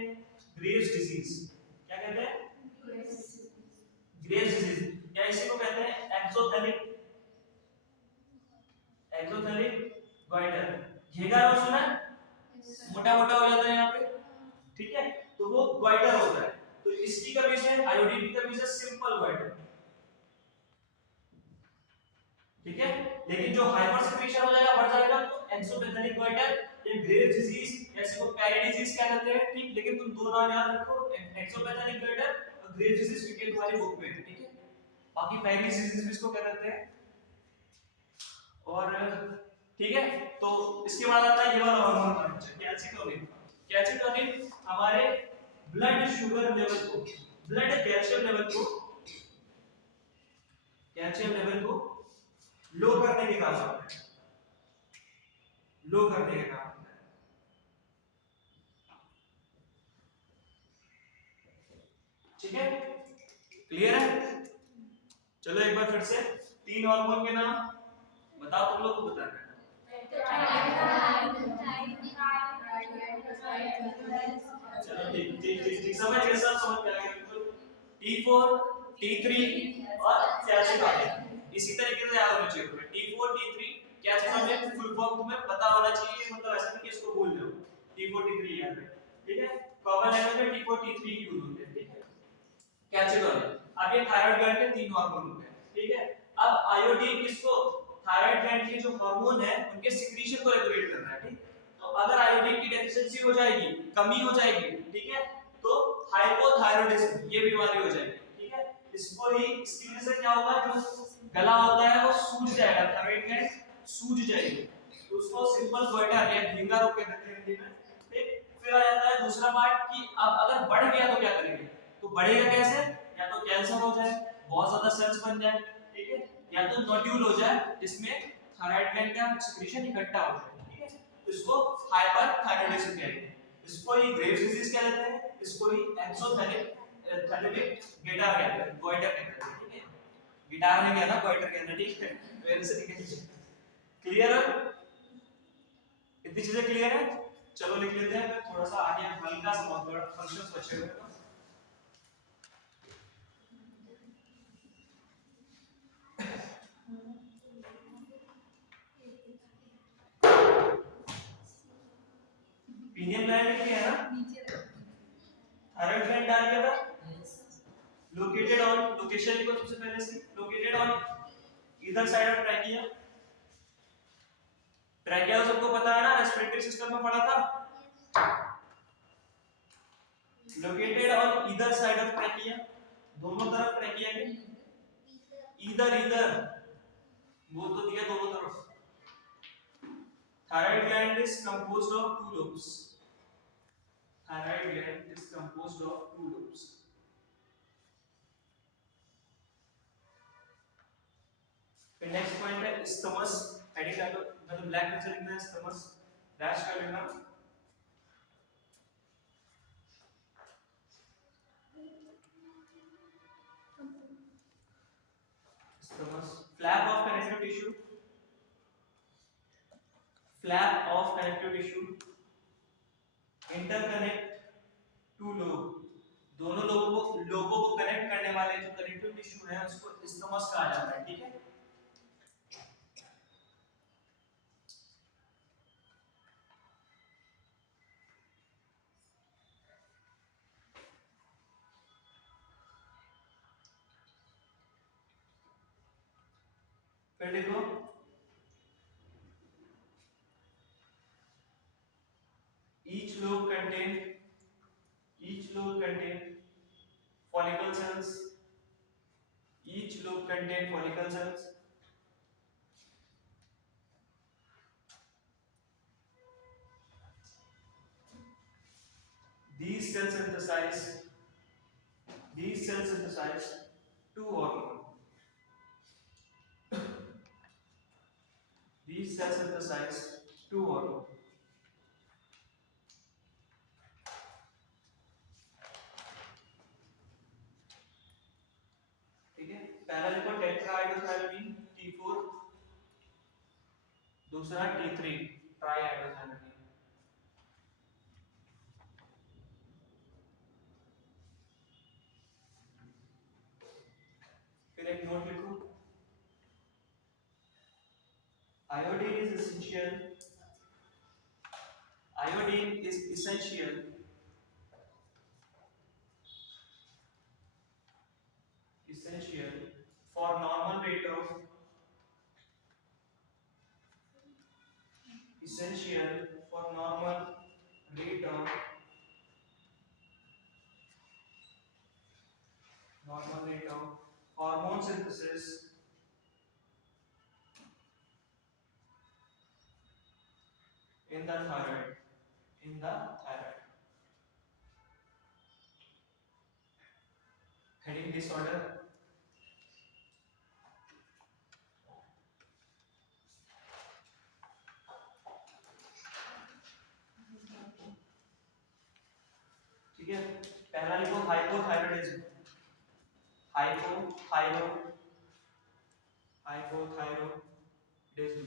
ग्रेव्स डिजीज। क्या कहते हैं, ग्रेव्स डिजीज, या इसी को कहते हैं एक्सोथेलिक गोइटर। घेगा और सुना है? मोटा मोटा हो जाता है यहाँ पे। ठीक है, तो वो गोइटर होता है। तो इसकी कमी से, आयोडीन की कमी से सिंपल गोइटर। ठीक है, लेकिन जो हाइपर सिक्रीशन हो जाएगा, बढ़ जाएगा, तो एक्सोपेथेलिक गोइटर या ग्रेव्स डिजीज, या इसको पैरी डिजीज कह देते हैं। ठीक, लेकिन तुम दो नाम याद रखो, एक्सोपेथेलिक गोइटर और ग्रेव्स डिजीज, क्योंकि तुम्हारी बुक में है। ठीक है, बाकी पैरी डिजीज भी इसको कह देते हैं। और ठीक है, तो इसके बाद आता है ये वाला हार्मोन, कैल्सिटोनिन। कैल्सिटोनिन हमारे ब्लड शुगर लेवल को, ब्लड कैल्शियम लेवल को लो करने के काम आता है, लो करने के काम आता है। ठीक है, क्लियर है? चलो एक बार फिर से तीन हार्मोन के नाम बताओ, तुम लोग को बताना है। चलो ठीक ठीक ठीक ठीक, समझ गए, सब समझ में आ गया बिल्कुल। T4, T3 और कैल्शिटोनिन, इसी तरीके से याद होना चाहिए तुम्हें। T4, T3 कैल्शिटोनिन फुल फॉर्म तुम्हें पता होना चाहिए, मतलब ऐसा नहीं कि इसको भूल जाओ। T4, T3 याद है। ठीक है, कॉमन लैंग्वेज में T4, T3 यूज होते हैं। ठीक है, कैल्शिटोनिन। अब ये थायराइड ग्लैंड के तीन हार्मोन होते हैं। ठीक है, अब आयोडीन किसको, थायराइड ग्लैंड के जो हार्मोन है उनके सिक्रीशन को रेगुलेट करता है। ठीक, तो अगर आयोडीन की डेफिशिएंसी हो जाएगी, कमी हो जाएगी, ठीक है, तो हाइपोथायरॉयडिज्म ये बीमारी हो जाएगी। ठीक है, इसको ही, इसकी वजह से क्या होगा, जो गला होता है वो सूज जाएगा, थायराइड ग्लैंड सूज जाएगी, तो उसको सिंपल गोइटर या झींगा रोग कहते हैं हिंदी में। ठीक, फिर आ जाता है दूसरा पार्ट कि अब अगर बढ़ गया तो क्या करेंगे, तो बढ़ेगा कैसे, या तो कैंसर हो जाए, बहुत ज्यादा सेल्स बन जाए। ठीक है, या तो नोड्यूल हो जाए जिसमें थायराइड ग्लैंड का सिक्रीशन इकट्ठा हो जाए। ठीक है, इसको हाइपरथायरॉयडिज्म कहते हैं। इसको ही ग्रेव्स डिजीज कह देते हैं, इसको ही एक्सोथेलिक थैलेमिक गिटार कहते हैं, गोइटर कहते हैं। ठीक है, गिटार नहीं कहना, गोइटर कहना। ठीक है, मेरे से ठीक है, क्लियर है? इतनी चीजें क्लियर है? चलो लिख लेते हैं, फिर थोड़ा सा आगे हल्का सा बहुत बड़ा फंक्शंस बचे हुए हैं। पीनियल ग्लैंड लिखे है ना, थायराइड ग्लैंड डाल दिया था, लोकेटेड ऑन, लोकेशन लिखो सबसे पहले इसकी, located on either side of trachea. Trachea तो सबको पता है ना, रेस्पिरेटरी सिस्टम में पढ़ा था। Located on either side of trachea, दोनों तरफ ट्रैकिया के, ईदर ईदर बोल तो दिया, दोनों तरफ। Thyroid gland is composed of two lobes, thyroid gland is composed of two lobes. फिर नेक्स्ट पॉइंट है स्टमस, हेडिंग डालो, मतलब ब्लैक में लिखना है स्टमस, डैश कर लेना। Flap of connective tissue, flap of connective tissue, interconnect two lobe, दोनों लोगों को कनेक्ट करने वाले जो कनेक्टिव टिश्यू है उसको इस्टमस कहा जाता है, ठीक है। फिर देखो each lobe contain follicle cells, each lobe contain follicle cells, these cells synthesize two hormones, these cells synthesize two hormones, ठीक है। पहला देखो टेट्राहाइड्रोथैलेमीन T4, दूसरा T3 ट्राइहाइड्रोथैलेमीन। फिर एक नोट लिखो, iodine is essential, iodine is essential for normal rate of hormone synthesis in the thyroid, heading disorder, ठीक है। पहला लिखो हाइपोथायरॉयडिज्म, हाइपोथायरॉयडिज्म,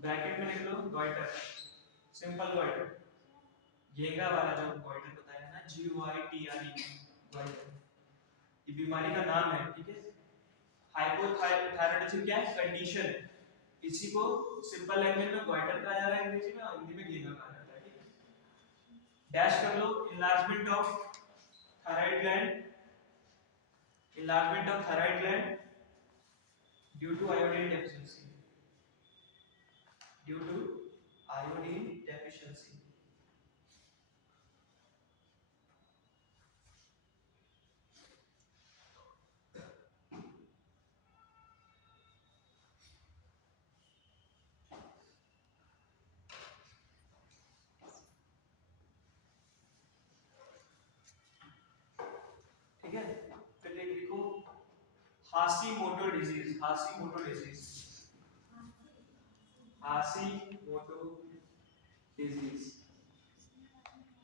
ब्रैकेट में लिख लो गॉइटर, सिंपल गॉइटर, घेंगा वाला जो गॉइटर बताया ना, GOITRE गॉइटर, ये बीमारी का नाम है, ठीक है। हाइपोथायरॉयडिज्म क्या है, कंडीशन है, इसी को सिंपल लैंग्वेज में गॉइटर कहा जा रहा है अंग्रेजी में, और हिंदी में घेंगा कहा जाता है, ठीक है। डैश कर लो, enlargement of thyroid gland due to iodine deficiency, ठीक है। फिर लिखो हाशीमोटो डिजीज,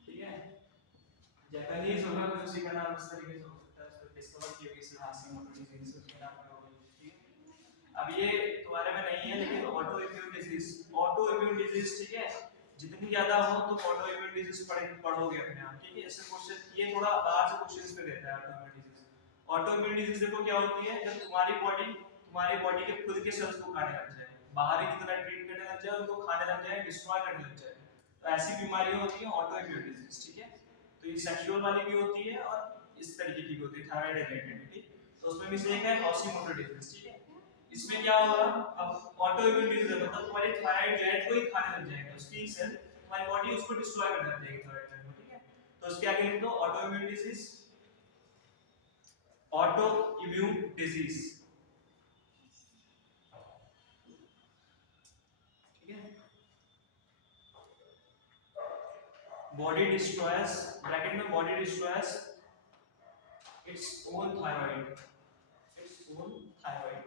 ठीक है। जापानीज होगा तो उसी का नाम इस तरीके से हो सकता है, उसको डिस्कवर किया गया इसे हाशीमोटो डिजीज, उसके नाम पे हो गई, ठीक है। अब ये तुम्हारे में नहीं है, लेकिन ऑटो इम्यून डिजीज, ठीक है, जितनी ज्यादा हो तो ऑटो इम्यून डिजीज पढ़ोगे अपने आप, ठीक है। ऐसे क्वेश्चन ये थोड़ा बाहर से क्वेश्चंस पे देता है auto immune disease. Auto immune disease देखो क्या होती है, जब तुम्हारी बॉडी के खुद के सेल्स को खाने लग जाए, बाहरी की तरह ट्रीट करने लग जाए, उनको खाने लग जाए, डिस्ट्रॉय करने लग जाए, तो ऐसी बीमारियां होती हैं ऑटो इम्यून डिजीज, ठीक है। तो ये सेक्सुअल वाली भी होती है और इस तरीके की भी होती है, थायराइड रिलेटेड, ठीक। तो उसमें भी से एक है हाशीमोटो डिजीज, ठीक है। इसमें क्या होगा, अब ऑटो इम्यून डिजीज है, मतलब तुम्हारी थायराइड ग्लैंड को ही खाने लग जाएगा, उसकी सेल, तुम्हारी बॉडी उसको डिस्ट्रॉय करने लग जाएगी थायराइड ग्लैंड को, ठीक है। तो उसके आगे लिख दो ऑटो इम्यून डिजीज, ठीक है। बॉडी डिस्ट्रॉयर्स, ब्रैकेट में body destroyers its own thyroid, its own thyroid.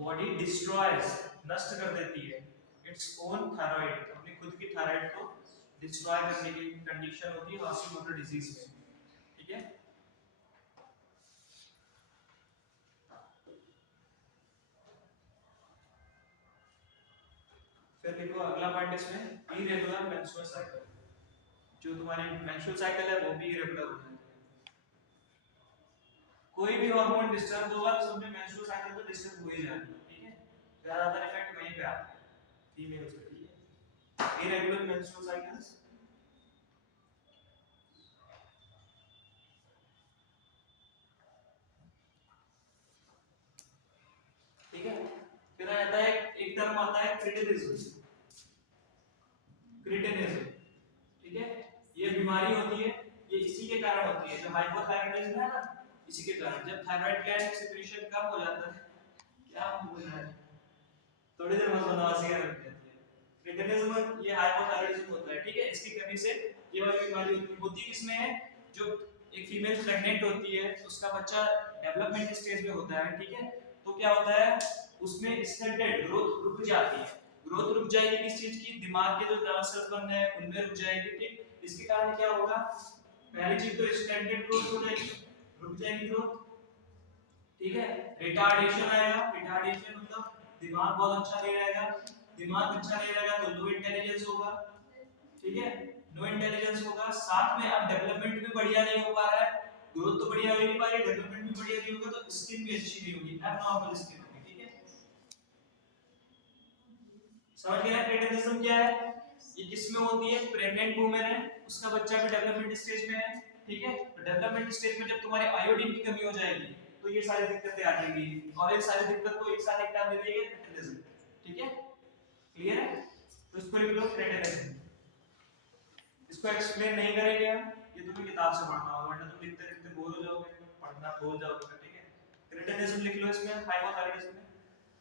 Body destroyers नष्ट कर देती है इट्स ओन थायराइड, अपनी खुद की थायराइड को डिस्ट्रॉय करने की कंडीशन होती है हाशिमोटो डिजीज में, ठीक है। फिर देखो अगला पॉइंट इसमें इरेगुलर मेंस्ट्रुअल साइकिल, जो तुम्हारी मेंस्ट्रुअल साइकिल है वो भी इरेगुलर होता है। कोई भी हार्मोन डिस्टर्ब होगा तो समझो मेंस्ट्रुअल साइकिल तो डिस्टर्ब हो ही जाएगी, ठीक है। ज्यादातर इफेक्ट वहीं पे आता है फीमेल्स पे, ठीक है। इरेगुलर मेंस्ट्रुअल साइकिल्स ठीक है। फिर आता है एक टर्म आता है क्रिटिनिज्म, क्रिटिनिज्म, ठीक है। ये बीमारी होती है, ये इसी के कारण होती है, जो हाइपोथायराइडिज्म है ना, इसी के कारण। जब थायराइड ग्लैंड सिक्रीशन कम हो जाता है, क्या बोल रहा है, थोड़ी देर बाद बनवासी आ जाती है। क्रिटिनिज्म ये हाइपोथायराइडिज्म होता है, ठीक है। इसकी कमी से ये वाली बीमारी होती है। किसमें है, जो एक फीमेल प्रेग्नेंट होती है, उसका बच्चा डेवलपमेंट स्टेज में होता है, ठीक है। तो क्या होता है, उसमें स्टंटेड ग्रोथ रुक जाती है। ग्रोथ रुक जाएगी किस चीज की, दिमाग के जो नर्व सेल्स बन रहे हैं उनमें रुक जाएगी, ठीक। इसके कारण क्या होगा, पहली चीज तो स्टंटेड ग्रोथ हो जाएगी, रुक जाएगी ग्रोथ, ठीक है। रिटार्डेशन आएगा, रिटार्डेशन मतलब दिमाग बहुत अच्छा नहीं रहेगा, दिमाग अच्छा नहीं रहेगा तो लो इंटेलिजेंस होगा, ठीक है। लो इंटेलिजेंस होगा, साथ में अब डेवलपमेंट भी बढ़िया नहीं हो पा रहा है, ग्रोथ तो बढ़िया हो नहीं पा रही, डेवलपमेंट भी बढ़िया नहीं होगा, तो स्किन भी अच्छी नहीं होगी, एबनॉर्मल स्किन होगी, ठीक है। समझ गए क्रिटिनिज्म क्या है, ये किसमें होती है, प्रेग्नेंट वुमेन है, उसका बच्चा भी डेवलपमेंट स्टेज में है, ठीक है। तो डेवलपमेंट स्टेज में जब तुम्हारे आयोडीन की कमी हो जाएगी तो ये सारी दिक्कतें आ जाएंगी, और ये सारी दिक्कत को एक साथ एक टाइम दे देंगे क्रिटिनिज्म, ठीक है। क्लियर है, तो इसको लिख लो क्रिटिनिज्म। इसको एक्सप्लेन नहीं करेंगे हम, ये तुम्हें किताब से पढ़ना होगा, वरना तुम लिखते लिखते बोर हो जाओगे, पढ़ना भूल जाओगे, ठीक है। क्रिटिनिज्म लिख लो इसमें, हाइपोथायराइडिज्म में।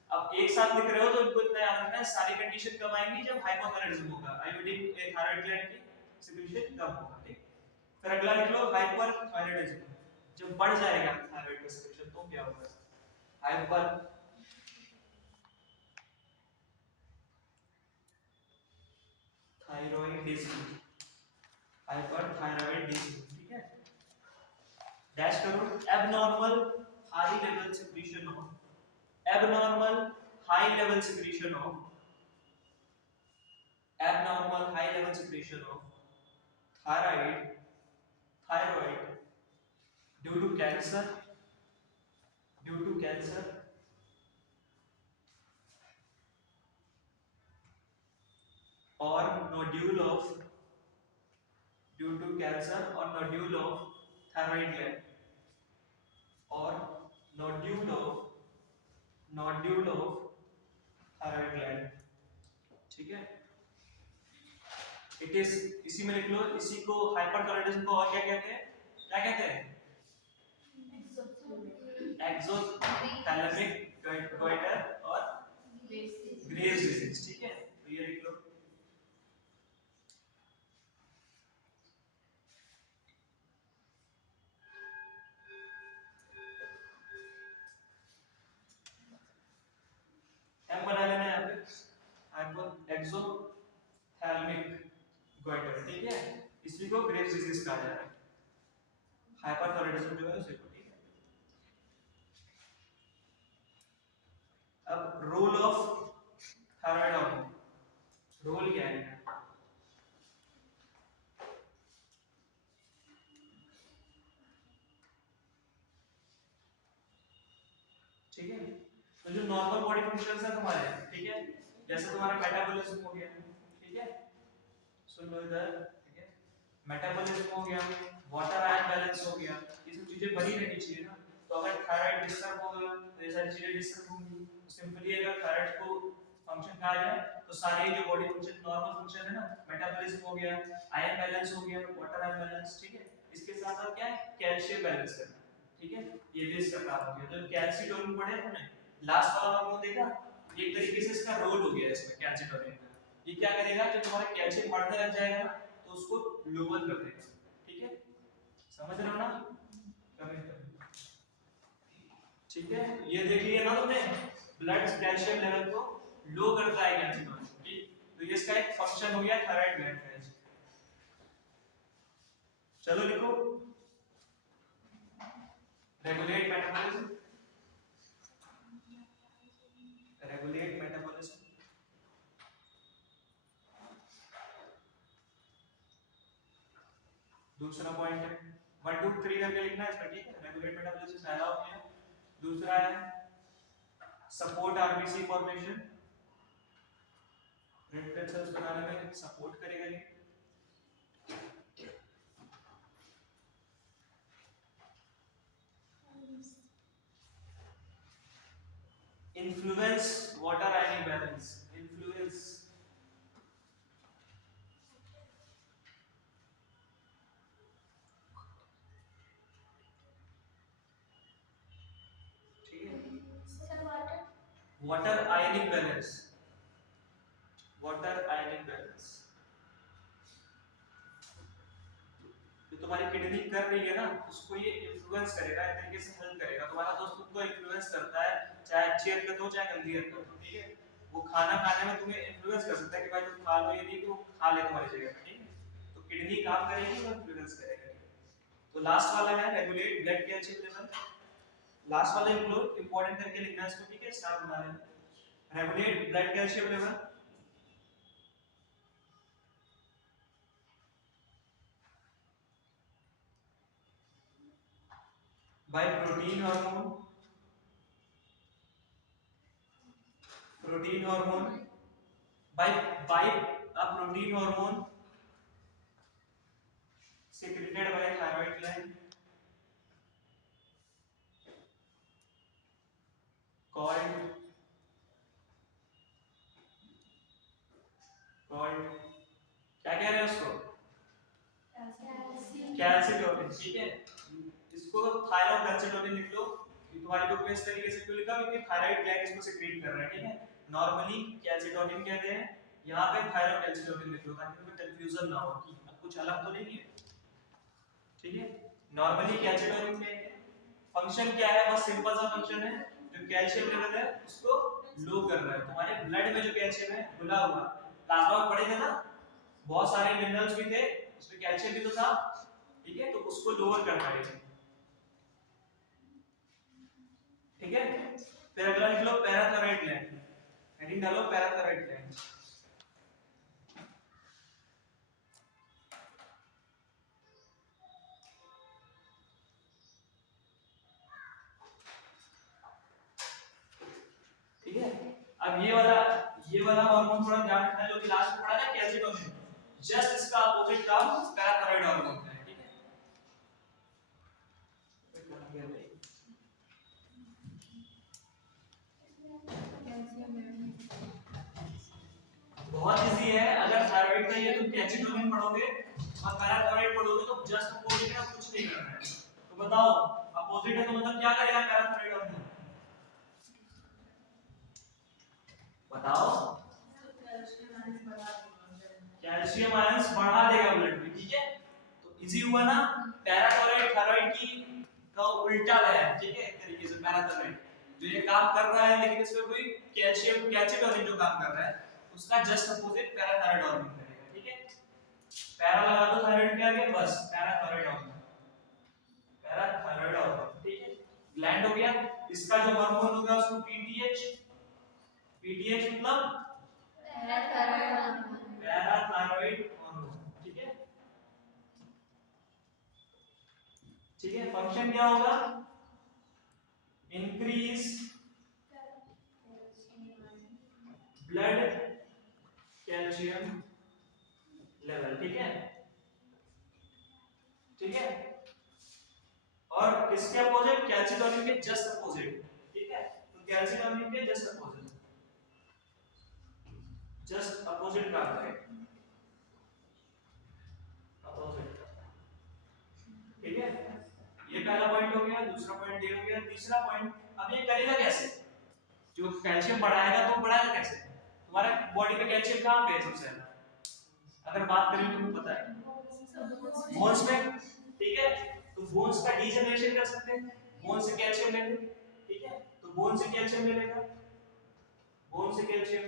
अब एक साथ लिख रहे हो तो इनको इतना याद रखना है, सारी कंडीशन कब आएंगी, जब हाइपोथायराइडिज्म होगा, आयोडीन थायराइड ग्लैंड की सिक्रीशन कम होगा, ठीक। फिर अगला लिख लो हाइपरथायरायडिज्म, जब बढ़ जाएगा थायराइड का सिक्रीशन तो क्या होगा, हाइपर थायराइडिज्म, हाइपरथायरायडिज्म, ठीक है। डैश करो, abnormal high level secretion of, abnormal high level secretion of, abnormal high level secretion of thyroid due to cancer, due to cancer or nodule of, due to cancer or nodule of thyroid gland, or nodule of thyroid gland, ठीक है। इट इज, इसी में लिख लो, इसी को हाइपरथायरायडिज्म को और क्या कहते हैं, क्या कहते हैं, एक्सोथैलेमिक गोइटर और ग्रेव्स डिजीज, ठीक है। तो ये लिख लो। एम बना लेना है यहाँ पे, एक्सोथैलेमिक गोइटर, ठीक है। इसी को ग्रेव्स डिजीज कहा जाता है, हाइपरथायरायडिज्म जो है उसे को, ठीक है। अब role of thyroid hormone, role क्या है, ठीक है। तो जो नॉर्मल बॉडी फंक्शंस है तुम्हारे, ठीक है, जैसे तुम्हारा मेटाबॉलिज्म हो गया, ठीक है, सुन लो इधर, ठीक है। मेटाबॉलिज्म हो गया, वाटर आयन बैलेंस हो गया, ये सब चीजें बनी रहनी चाहिए ना। तो अगर थायराइड डिस्टर्ब होगा तो ये सारी चीजें डिस्टर्ब होंगी। तो सिंपली अगर थायराइड को फंक्शन कहा जाए तो सारे जो बॉडी फंक्शन, नॉर्मल फंक्शन है ना, मेटाबॉलिज्म हो गया, आयन बैलेंस हो गया, वाटर आयन बैलेंस, ठीक है। इसके साथ साथ क्या है, कैल्शियम बैलेंस करना, ठीक है। ये भी इसका काम हो गया। तो कैल्सिटोनिन पढ़े हमने, लास्ट वाला हार्मोन देखा, एक तरीके से इसका रोल हो गया इसमें कैल्सिटोनिन का। ये क्या करेगा, जब तुम्हारा कैल्शियम बढ़ने लग जाएगा ना तो उसको लोअर कर देगा। ठीक है, समझ रहे हो ना? ठीक है, ये देख लिया ना तुमने, ब्लड कैल्शियम लेवल को लो करता है कैल्शियम। ठीक, तो ये इसका एक फंक्शन हो गया थायराइड ग्लैंड का। चलो लिखो, रेगुलेट मेटाबॉलिज्म, रेगुलेट मेटाबॉलिज्म। दूसरा पॉइंट है 1 2 3 करके लिखना है इसका। ठीक है, रेगुलेट मेटाबॉलिज्म पहला हो गया। दूसरा है support RBC formation, red blood cells बनाने में सपोर्ट करेगा ये। Influence water ionic balance, influence water ionic balance, water ionic balance. जो तुम्हारी किडनी कर रही है ना उसको ये इन्फ्लुएंस करेगा, एक तरीके से हेल्प करेगा। तुम्हारा दोस्त तुमको इन्फ्लुएंस करता है, चाहे अच्छी हरकत हो चाहे गंदी हरकत हो। ठीक है, वो खाना खाने में तुम्हें इन्फ्लुएंस कर सकता है कि भाई तुम खा लो, यदि तो खा ले तुम्हारी जगह पे। ठीक है, तो किडनी काम करेगी तो इन्फ्लुएंस करेगा। तो लास्ट वाला है regulate blood calcium level. Last वाला इंपॉर्टेंट करके लिखना है इसको। ठीक है, स्टार बना लेना, regulate blood calcium level by protein hormone, protein hormone by a protein hormone secreted by thyroid gland called क्या कह रहे हैं उसको, कैल्सिटोनिन। ठीक है, इसको थायरोकैल्सिटोनिन लिख लो। तुम्हारी बुक में इस तरीके से क्यों लिखा, क्योंकि थायराइड ग्लैंड इसको सीक्रेट कर रहा है। ठीक है, नॉर्मली कैल्सिटोनिन कहते हैं, यहाँ पे थायरोकैल्सिटोनिन लिख लो ताकि तुम्हें कंफ्यूजन ना हो कि कुछ अलग तो नहीं है। ठीक है, नॉर्मली कैल्सिटोनिन के फंक्शन क्या है, बस सिंपल सा फंक्शन है, जो कैल्शियम लेवल है उसको लो कर रहा है। तुम्हारे ब्लड में जो कैल्शियम है घुला हुआ, प्लाज्मा में पड़े थे ना, बहुत सारे मिनरल्स भी थे, उसमें कैल्शियम भी तो था। ठीक है, तो उसको लोअर करना है। ठीक है, फिर अगला लिख लो पैराथायरॉइड ग्लैंड, हेडिंग डालो पैराथायरॉइड ग्लैंड। ठीक है, अब ये वाला हार्मोन थोड़ा ध्यान रखना है, जो कि लास्ट में पढ़ा था कैल्सिटोनिन, जस्ट इसका अपोजिट काम पैराथायरॉइड हार्मोन का है। ठीक है, बहुत इजी है। अगर थायराइड का ये तुम कैल्सिटोनिन पढ़ोगे और पैराथायरॉइड पढ़ोगे तो जस्ट अपोजिट है, कुछ नहीं करना है। तो बताओ अपोजिट है तो मतलब क्या करेगा पैराथायरॉइड हार्मोन, बताओ। कैल्शियम आयंस बढ़ा देगा ब्लड में। ठीक है, तो इजी हुआ ना, पैराथायरॉइड थायराइड की का उल्टा है। ठीक है, एक तरीके से पैराथायरॉइड जो ये काम कर रहा है, लेकिन इसमें कोई कैल्शियम कैल्सिटोनिन जो काम कर रहा है उसका जस्ट अपोजिट पैराथायरॉइड हार्मोन करेगा। ठीक है, पैरा लगा दो, थायराइड के आगे बस पैराथायरॉइड हार्मोन, पैराथायरॉइड हार्मोन। ठीक है, ग्लैंड हो गया, इसका जो हार्मोन होगा उसको पीटीएच, पीटीएच मतलब पैराथायरॉइड हार्मोन। ठीक है, ठीक है, फंक्शन क्या होगा, इंक्रीज ब्लड कैल्शियम लेवल। ठीक है, ठीक है, और किसके अपोजिट, कैल्सिटोनिन के जस्ट अपोजिट। ठीक है, तो कैल्सिटोनिन के जस्ट अपोजिट, जस्ट अपोजिट काम करेगा, अपोजिट। ठीक है, ये पहला पॉइंट हो गया, दूसरा पॉइंट ये हो गया। तीसरा पॉइंट, अब ये करेगा कैसे, जो कैल्शियम बढ़ाएगा तो बढ़ाएगा कैसे, तुम्हारे बॉडी में कैल्शियम कहाँ पे है सबसे ज्यादा? अगर बात करें तो तुमको पता है बोन्स में, ठीक है। तो बोन्स का डीजनरेशन कर सकते हैं, बोन से कैल्शियम लेंगे, ठीक है। तो बोन से कैल्शियम मिलेगा, बोन से कैल्शियम,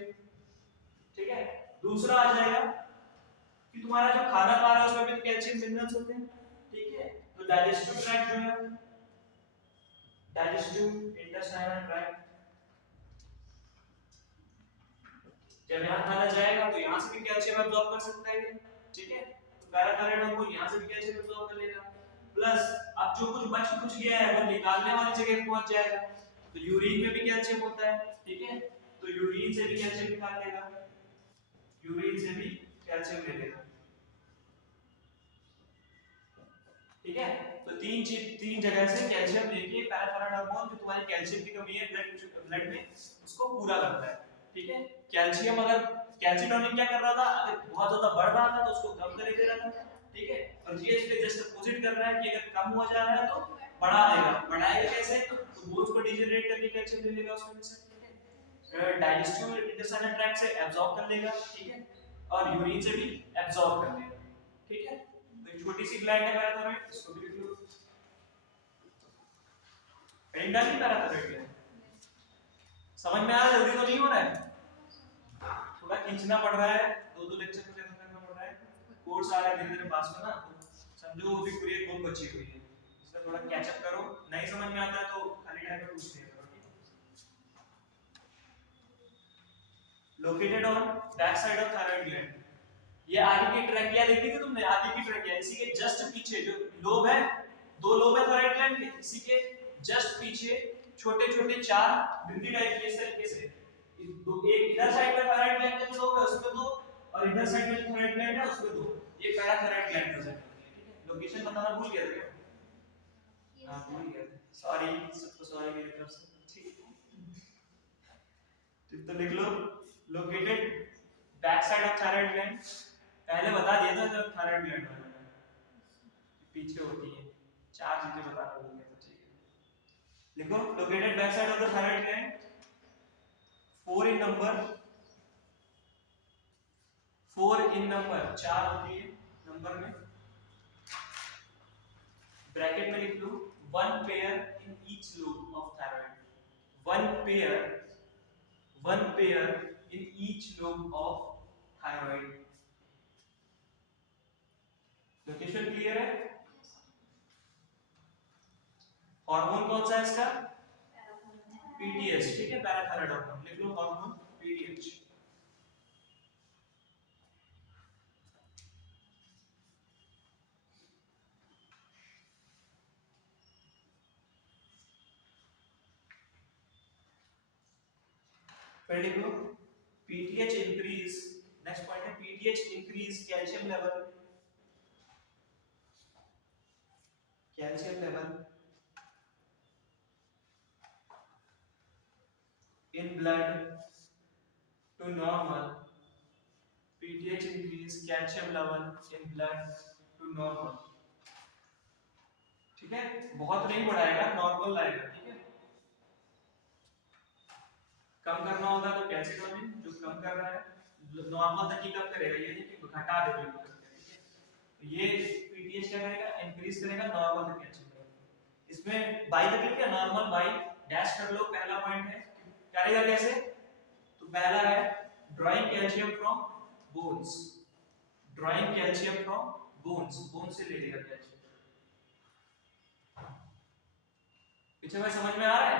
ठीक है। दूसरा आ जाएगा कि तुम्हारा जो खाना खा रहा है उसमें भी कैल्शियम मिनरल्स होते हैं, ठीक है। तो डाइजेस्टिव ट्रैक्ट जो है, डाइजेस्टिव इंटेस्टाइनल ट्रैक्ट, जब यहाँ खाना जाएगा तो यहाँ से भी कैल्शियम एब्जॉर्ब कर सकता है, ठीक है। तो पैराथायरॉइड हार्मोन यहाँ से भी कैल्शियम एब्जॉर्ब कर लेगा, प्लस अब जो कुछ गया है वो निकालने वाली जगह पहुंच जाएगा। तो यूरिन में भी कैल्शियम होता है, ठीक है। तो यूरिन से भी कैल्शियम निकाल लेगा, यूरिन से भी कैल्शियम ले लेगा, ठीक है। तो तीन जगह से कैल्शियम लेके पैराथायरॉइड हार्मोन जो तुम्हारी कैल्शियम की कमी है ब्लड में उसको पूरा करता है, ठीक है। कैल्शियम अगर कैल्शिटोनिन क्या कर रहा था, अगर बहुत ज्यादा बढ़ रहा था तो उसको कम करे दे रहा था, ठीक है। और ये इसके जस्ट अपोजिट कर रहा है कि अगर कम हो जा रहा है तो बढ़ा देगा, बढ़ाएगा कैसे, तो बोन्स को डिजेनरेट करके कैल्शियम ले लेगा उसमें से, ठीक है। डाइजेस्टिव इंटेस्टाइनल ट्रैक्ट से एब्जॉर्ब कर लेगा, ठीक है। और यूरिन से भी एब्जॉर्ब कर लेगा, ठीक है। तो एक छोटी सी ग्लैंड है पैराथायरॉइड, इसको भी लिख लो। पेरिंडा नहीं पैराथायरॉइड है, समझ में आ रहा है? जल्दी तो नहीं हो रहा है, थोड़ा खींचना पड़ रहा है, दो लेक्चर को खत्म करना पड़ रहा है, कोर्स आ रहा है धीरे धीरे पास में ना, तो समझो वो भी पूरी एक बुक बची हुई है, इसका थोड़ा कैच अप करो। नहीं समझ में आता है तो खाली टाइम में पूछ लिया करो, ठीक है। Located on back side of thyroid gland, ये आगे की ट्रैकिया देखी थी तुमने, आगे की ट्रैकिया, इसी के जस्ट पीछे जो लोब है, दो लोब है थायराइड ग्लैंड के, इसी के जस्ट पीछे छोटे छोटे चार बिंदी टाइप के इस तरीके से, एक इधर साइड पे थायराइड ग्लैंड के लोब है उसमें दो, और इधर साइड में थायराइड ग्लैंड है उसमें दो, ये पैराथायराइड ग्लैंड प्रेजेंट होती है, ठीक है। लोकेशन बताना भूल गया था क्या? हां भूल गया था, सॉरी, सबको सॉरी मेरी तरफ से, ठीक है। तो लिख लो located back side of thyroid gland, पहले बता दिया था जब थायराइड ग्लैंड पीछे होती है, चार चीजें बताना भूल गया था, ठीक है। लिखो located back side of the thyroid gland, 4 in number, 4 in number, चार होती है नंबर में, ब्रैकेट में लिख लो 1 pair in each lobe of thyroid, 1 pair in each lobe of thyroid. Location clear है? हार्मोन कौन सा है इसका? पीटीएच, ठीक है, पैराथायराइड हार्मोन, लिख लो हार्मोन पीटीएच। फिर लिख लो पीटीएच इंक्रीज, नेक्स्ट पॉइंट है PTH increase calcium level, calcium level in blood to normal, pTH increase calcium level in blood to normal, ठीक है। बहुत नहीं बढ़ाएगा, नॉर्मल लाएगा, ठीक है। कम करना होगा तो कैल्शियम जो कम कर रहा है नॉर्मल तक ही कम करेगा, ये नहीं कि घटा दे बिल्कुल, ठीक है। तो ये पीटीएच क्या करेगा, इंक्रीज करेगा नॉर्मल तक कैल्शियम लेवल, इसमें बाई तक लिख के नॉर्मल बाई डैश कर लो, पहला पॉइंट है, करेगा कैसे, तो पहला है drawing calcium from bones, drawing calcium from bones, bone से ले लेगा कैल्शियम, पीछे में समझ में आ रहा है,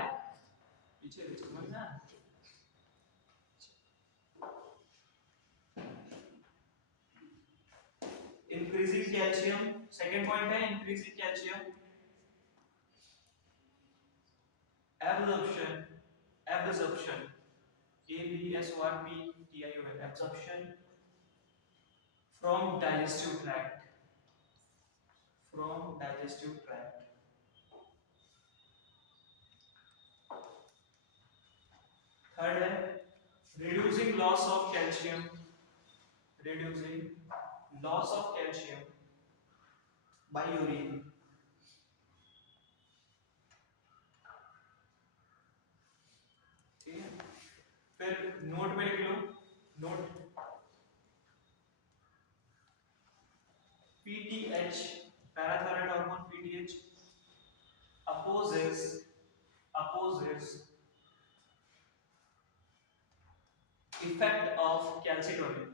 पीछे समझ में आ रहा है? इंक्रीजिंग कैल्शियम, सेकंड पॉइंट है increasing calcium absorption, absorption ABSORPTION, absorption from digestive tract, from digestive tract। Third है reducing loss of calcium, reducing loss of calcium by urine, ठीक है। फिर नोट में लिख लो note PTH, parathyroid hormone PTH opposes effect of calcitonin,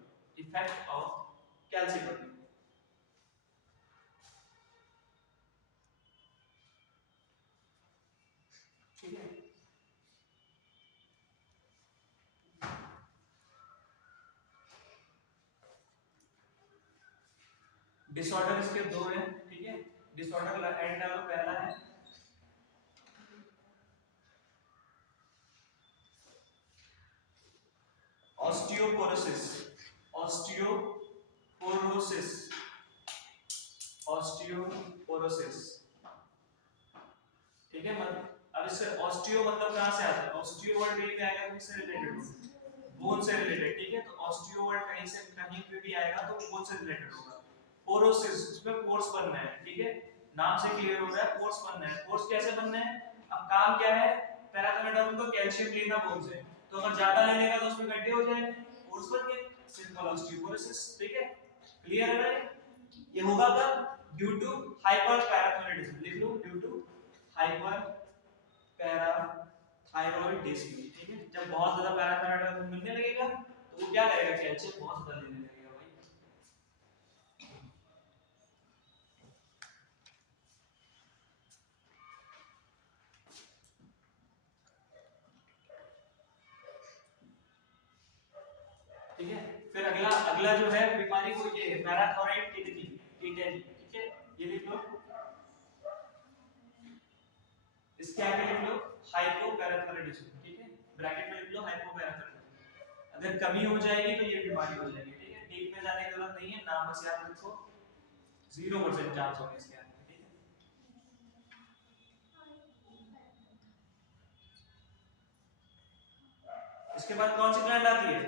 ठीक है। डिसऑर्डर इसके दो हैं, ठीक है। डिसऑर्डर एंड का पहला है ऑस्टियोपोरोसिस, ठीक है। मतलब अब इससे ऑस्टियो मतलब कहां से आता है, ऑस्टियो वर्ड कहीं पे आएगा तो इससे रिलेटेड होगा, बोन से रिलेटेड, ठीक है। तो ऑस्टियो वर्ड कहीं से कहीं पे भी आएगा तो बोन से रिलेटेड होगा। पोरोसिस, उसमें पोर्स बनना है, ठीक है। नाम से क्लियर हो रहा है, पोर्स बनना है। पोर्स कैसे बनना है, अब काम क्या है, पैराथायरॉयड को कैल्शियम लेना बोन से, तो अगर ज्यादा ले लेगा तो उसमें गड्ढे हो जाएंगे, पोर्स बन गए, सिंपल ऑस्टियोपोरोसिस, ठीक है। क्लियर है ना? ये होगा कब, ड्यू टू हाइपर पैराथायरॉयडिज्म, लिख लो ड्यू टू हाइपर पैराथायरॉयडिज्म, ठीक है। जब बहुत ज्यादा पैराथायरॉयड मिलने लगेगा तो वो क्या करेगा, कैल्शियम बहुत ज्यादा लेने लगेगा भाई। ठीक है। फिर अगला अगला जो है बीमारी वो ये है पैराथायरॉयड किडनी, ठीक है। ये लिख लो, इसके आगे लिख लो हाइपोपैराथायरॉयडिज्म, ठीक है। ब्रैकेट में लिख लो हाइपोपैराथायरॉयडिज्म। अगर कमी हो जाएगी तो ये बीमारी हो जाएगी, ठीक है। डीप में जाने की जरूरत नहीं है, नाम बस याद रखो, 0% चांस होगा इसके आने में, ठीक है। इसके बाद कौन सी ग्लैंड आती है,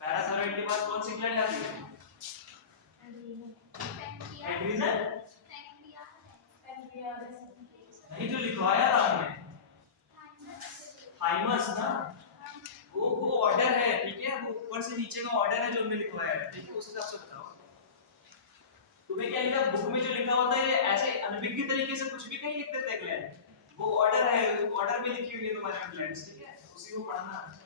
पैराथायरॉयड के बाद कौन सी ग्लैंड आती है, एड्रीनल, नहीं जो लिखवाया था हमने, थाइमस ना, वो ऑर्डर है, ठीक है। वो ऊपर से नीचे का ऑर्डर है जो हमने लिखवाया है, ठीक है। उस हिसाब से बताओ तुम्हें क्या लिखा, बुक में जो लिखा होता है ये ऐसे अनविज्ञ तरीके से कुछ भी नहीं लिख देते ग्लैंड, वो ऑर्डर है, ऑर्डर में लिखी हुई है तुम्हारे ग्लैंड्स, ठीक है। उसी को पढ़ना है।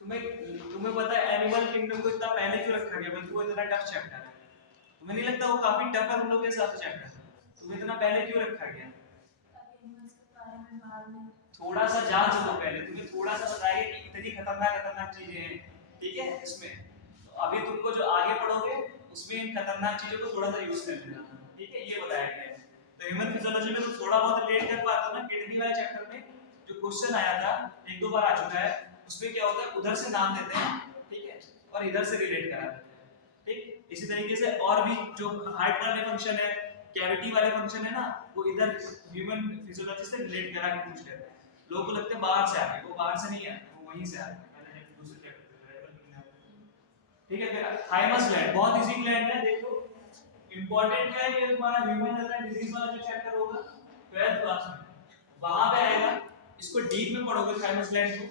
तुम्हें पता है एनिमल किंगडम को इतना पहले क्यों रखा गया, बल्कि वो इतना टफ चैप्टर है, तुम्हें नहीं लगता वो काफी टफ है हम लोग के साथ चैप्टर, तुम्हें इतना पहले क्यों रखा गया, थोड़ा सा जांच लो पहले, तुम्हें थोड़ा सा बताएगा कि इतनी खतरनाक खतरनाक चीजें हैं, ठीक है इसमें। तो अभी तुमको जो आगे पढ़ोगे उसमें इन खतरनाक चीजों को थोड़ा सा यूज कर लेना, ठीक है, ये बताया गया है। तो ह्यूमन फिजियोलॉजी में तो थोड़ा बहुत रिलेट कर पाते हो ना, किडनी वाले चैप्टर में जो क्वेश्चन आया था, एक दो बार आ चुका है, उसमें क्या होता है उधर से नाम देते हैं, ठीक है, और इधर से रिलेट करा देते हैं, ठीक। इसी तरीके से और भी जो हार्ट वाले फंक्शन है, कैविटी वाले फंक्शन है ना, वो इधर ह्यूमन फिजियोलॉजी से रिलेट करा के पूछ लेते हैं। लोगों को लगता है बाहर से आ गए, वो बाहर से नहीं है, वो वहीं से आ गए, पहले दूसरे चैप्टर, ठीक है। फिर थाइमस ग्लैंड बहुत इजी ग्लैंड है, देखो इंपॉर्टेंट है ये तुम्हारा ह्यूमन हेल्थ एंड डिजीज वाला जो चैप्टर होगा 12th क्लास में, वहां पे आएगा। इसको डीप में पढ़ोगे थाइमस ग्लैंड को,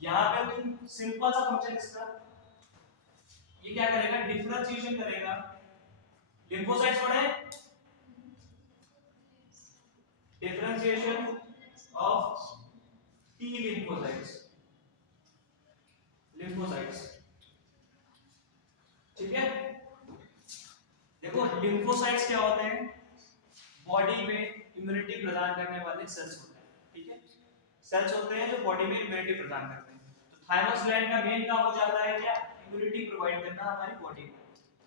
यहां पे तुम सिंपल सा फंक्शन इसका, ये क्या करेगा, डिफरेंशिएशन करेगा। लिम्फोसाइट्स पढ़े, डिफरेंशिएशन ऑफ T lymphocytes, ठीक है। देखो लिम्फोसाइट्स क्या होते हैं, बॉडी में इम्यूनिटी प्रदान करने वाले सेल्स होते हैं, ठीक है। सेल्स होते हैं जो बॉडी में इम्यूनिटी प्रदान करते हैं। तो थाइमस ग्लैंड का मेन काम हो जाता है क्या, इम्यूनिटी प्रोवाइड करना हमारी बॉडी को,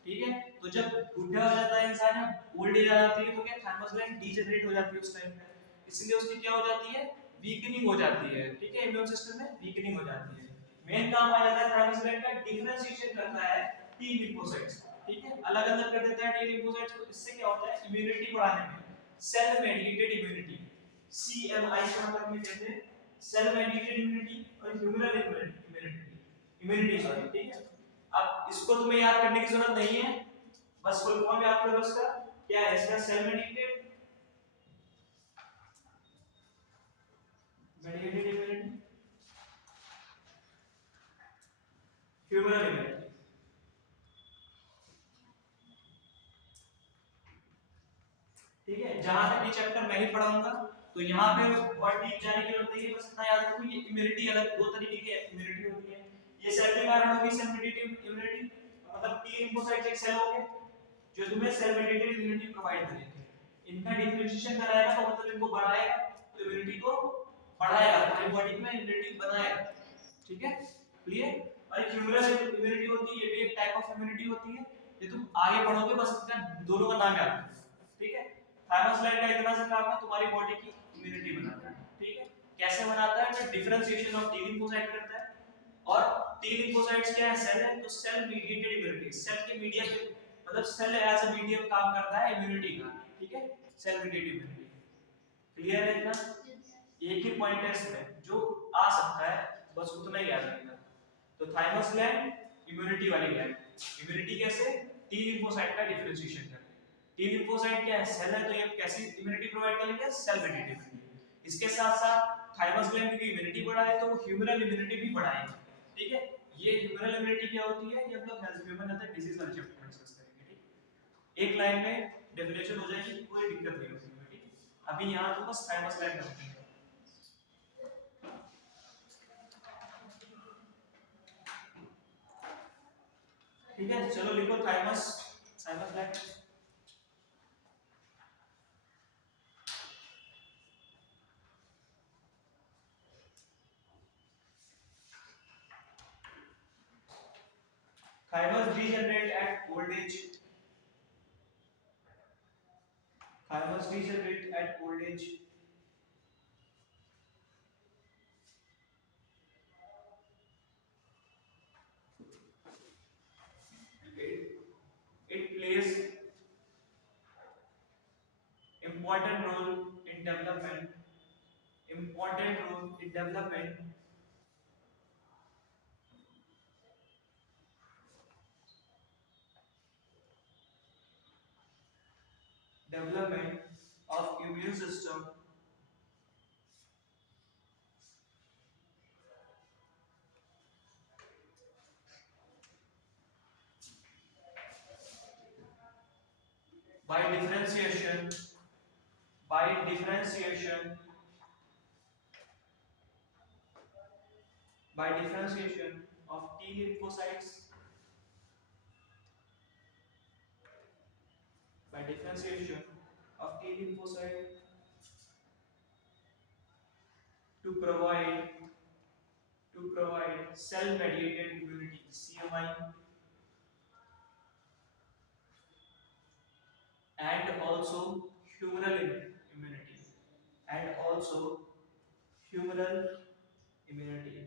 ठीक है। तो जब बूढ़ा हो जाता है इंसान, ओल्ड एज आ जाती है, तो क्या थाइमस ग्लैंड डीजेनरेट हो जाती है उस टाइम पे, इसलिए उसकी क्या हो जाती है, वीकनिंग हो जाती है, ठीक है। इम्यून सिस्टम में वीकनिंग हो जाती है। मेन काम आ जाता है थाइमस ग्लैंड का, डिफरेंशिएशन करता है टी लिम्फोसाइट्स, ठीक है, अलग अलग कर देता है टी लिम्फोसाइट्स को। इससे क्या होता है, इम्यूनिटी बढ़ाने में, सेल मेडिएटेड इम्यूनिटी, सीएमआई का मतलब में कहते हैं सेल मेडिएटेड इम्यूनिटी और ह्यूमरल इम्यूनिटी, इम्यूनिटी सॉरी, ठीक है। अब इसको तुम्हें याद करने की जरूरत नहीं है, बस फुल फॉर्म याद करो इसका। क्या है इसका? Cell mediated immunity, humoral immunity. ठीक है, जहां तक ये चैप्टर मैं ही पढ़ाऊंगा तो यहाँ पे और डीप जाने की जरूरत नहीं है, बस इतना याद रखो ये इम्यूनिटी अलग दो तरीके की इम्यूनिटी होती है। ये सेल के कारण होगी सेल मेडिएटेड इम्यूनिटी, मतलब टी लिम्फोसाइट्स एक सेल होंगे जो तुम्हें सेल मेडिएटेड इम्यूनिटी प्रोवाइड करेंगे। इनका डिफरेंशिएशन कराएगा तो मतलब इनको बढ़ाएगा, तो इम्यूनिटी को बढ़ाएगा, तुम्हारी बॉडी में इम्यूनिटी बनाएगा। ठीक है, क्लियर। और एक ह्यूमरल इम्यूनिटी होती है, ये भी एक टाइप ऑफ इम्यूनिटी होती है, ये तुम आगे पढ़ोगे, बस इतना दोनों का नाम याद रखो। ठीक है, थायमस ग्लैंड का इतना सा काम है तुम्हारी बॉडी की इम्यूनिटी बनाता है। ठीक है, कैसे बनाता है? तो डिफरेंशिएशन ऑफ टी लिम्फोसाइट करता है, और टी लिम्फोसाइट्स क्या है? सेल है, तो सेल मीडिएटेड इम्यूनिटी, सेल के मीडियम मतलब सेल एज अ मीडियम काम करता है इम्यूनिटी का। ठीक है, सेल मीडिएटेड इम्यूनिटी। क्लियर है इतना? एक ही पॉइंट है इसमें जो आ सकता है, बस उतना ही याद रखना। तो थाइमस ग्लैंड इम्यूनिटी वाली ग्लैंड, इम्यूनिटी कैसे? टी लिम्फोसाइट का डिफरेंशिएशन करके। टी लिम्फोसाइट क्या है? सेल है, तो ये कैसी इम्यूनिटी प्रोवाइड करेंगे? Cell mediated immunity. इसके साथ साथ थाइमस ग्लैंड की इम्यूनिटी बढ़ाए तो वो ह्यूमरल इम्यूनिटी भी बढ़ाएंगे। ठीक है, ये ह्यूमरल इम्यूनिटी क्या होती है? ये हम लोग हेल्थ ह्यूमन हेल्थ डिजीज वाले चैप्टर में डिस्कस करेंगे। ठीक, एक लाइन में डेफिनेशन हो जाएगी, कोई दिक्कत नहीं होगी। ठीक, अभी यहां तो बस थाइमस ग्लैंड रखते हैं। ठीक है, चलो लिखो thymus, thymus gland. Thymus degenerate at old age. Thymus degenerate at old age. It plays important role in development. Important role in development. Development of immune system by differentiation. By differentiation. By differentiation of T lymphocytes. By differentiation of T lymphocyte to provide cell mediated immunity CMI, and also humoral immunity, and also humoral immunity.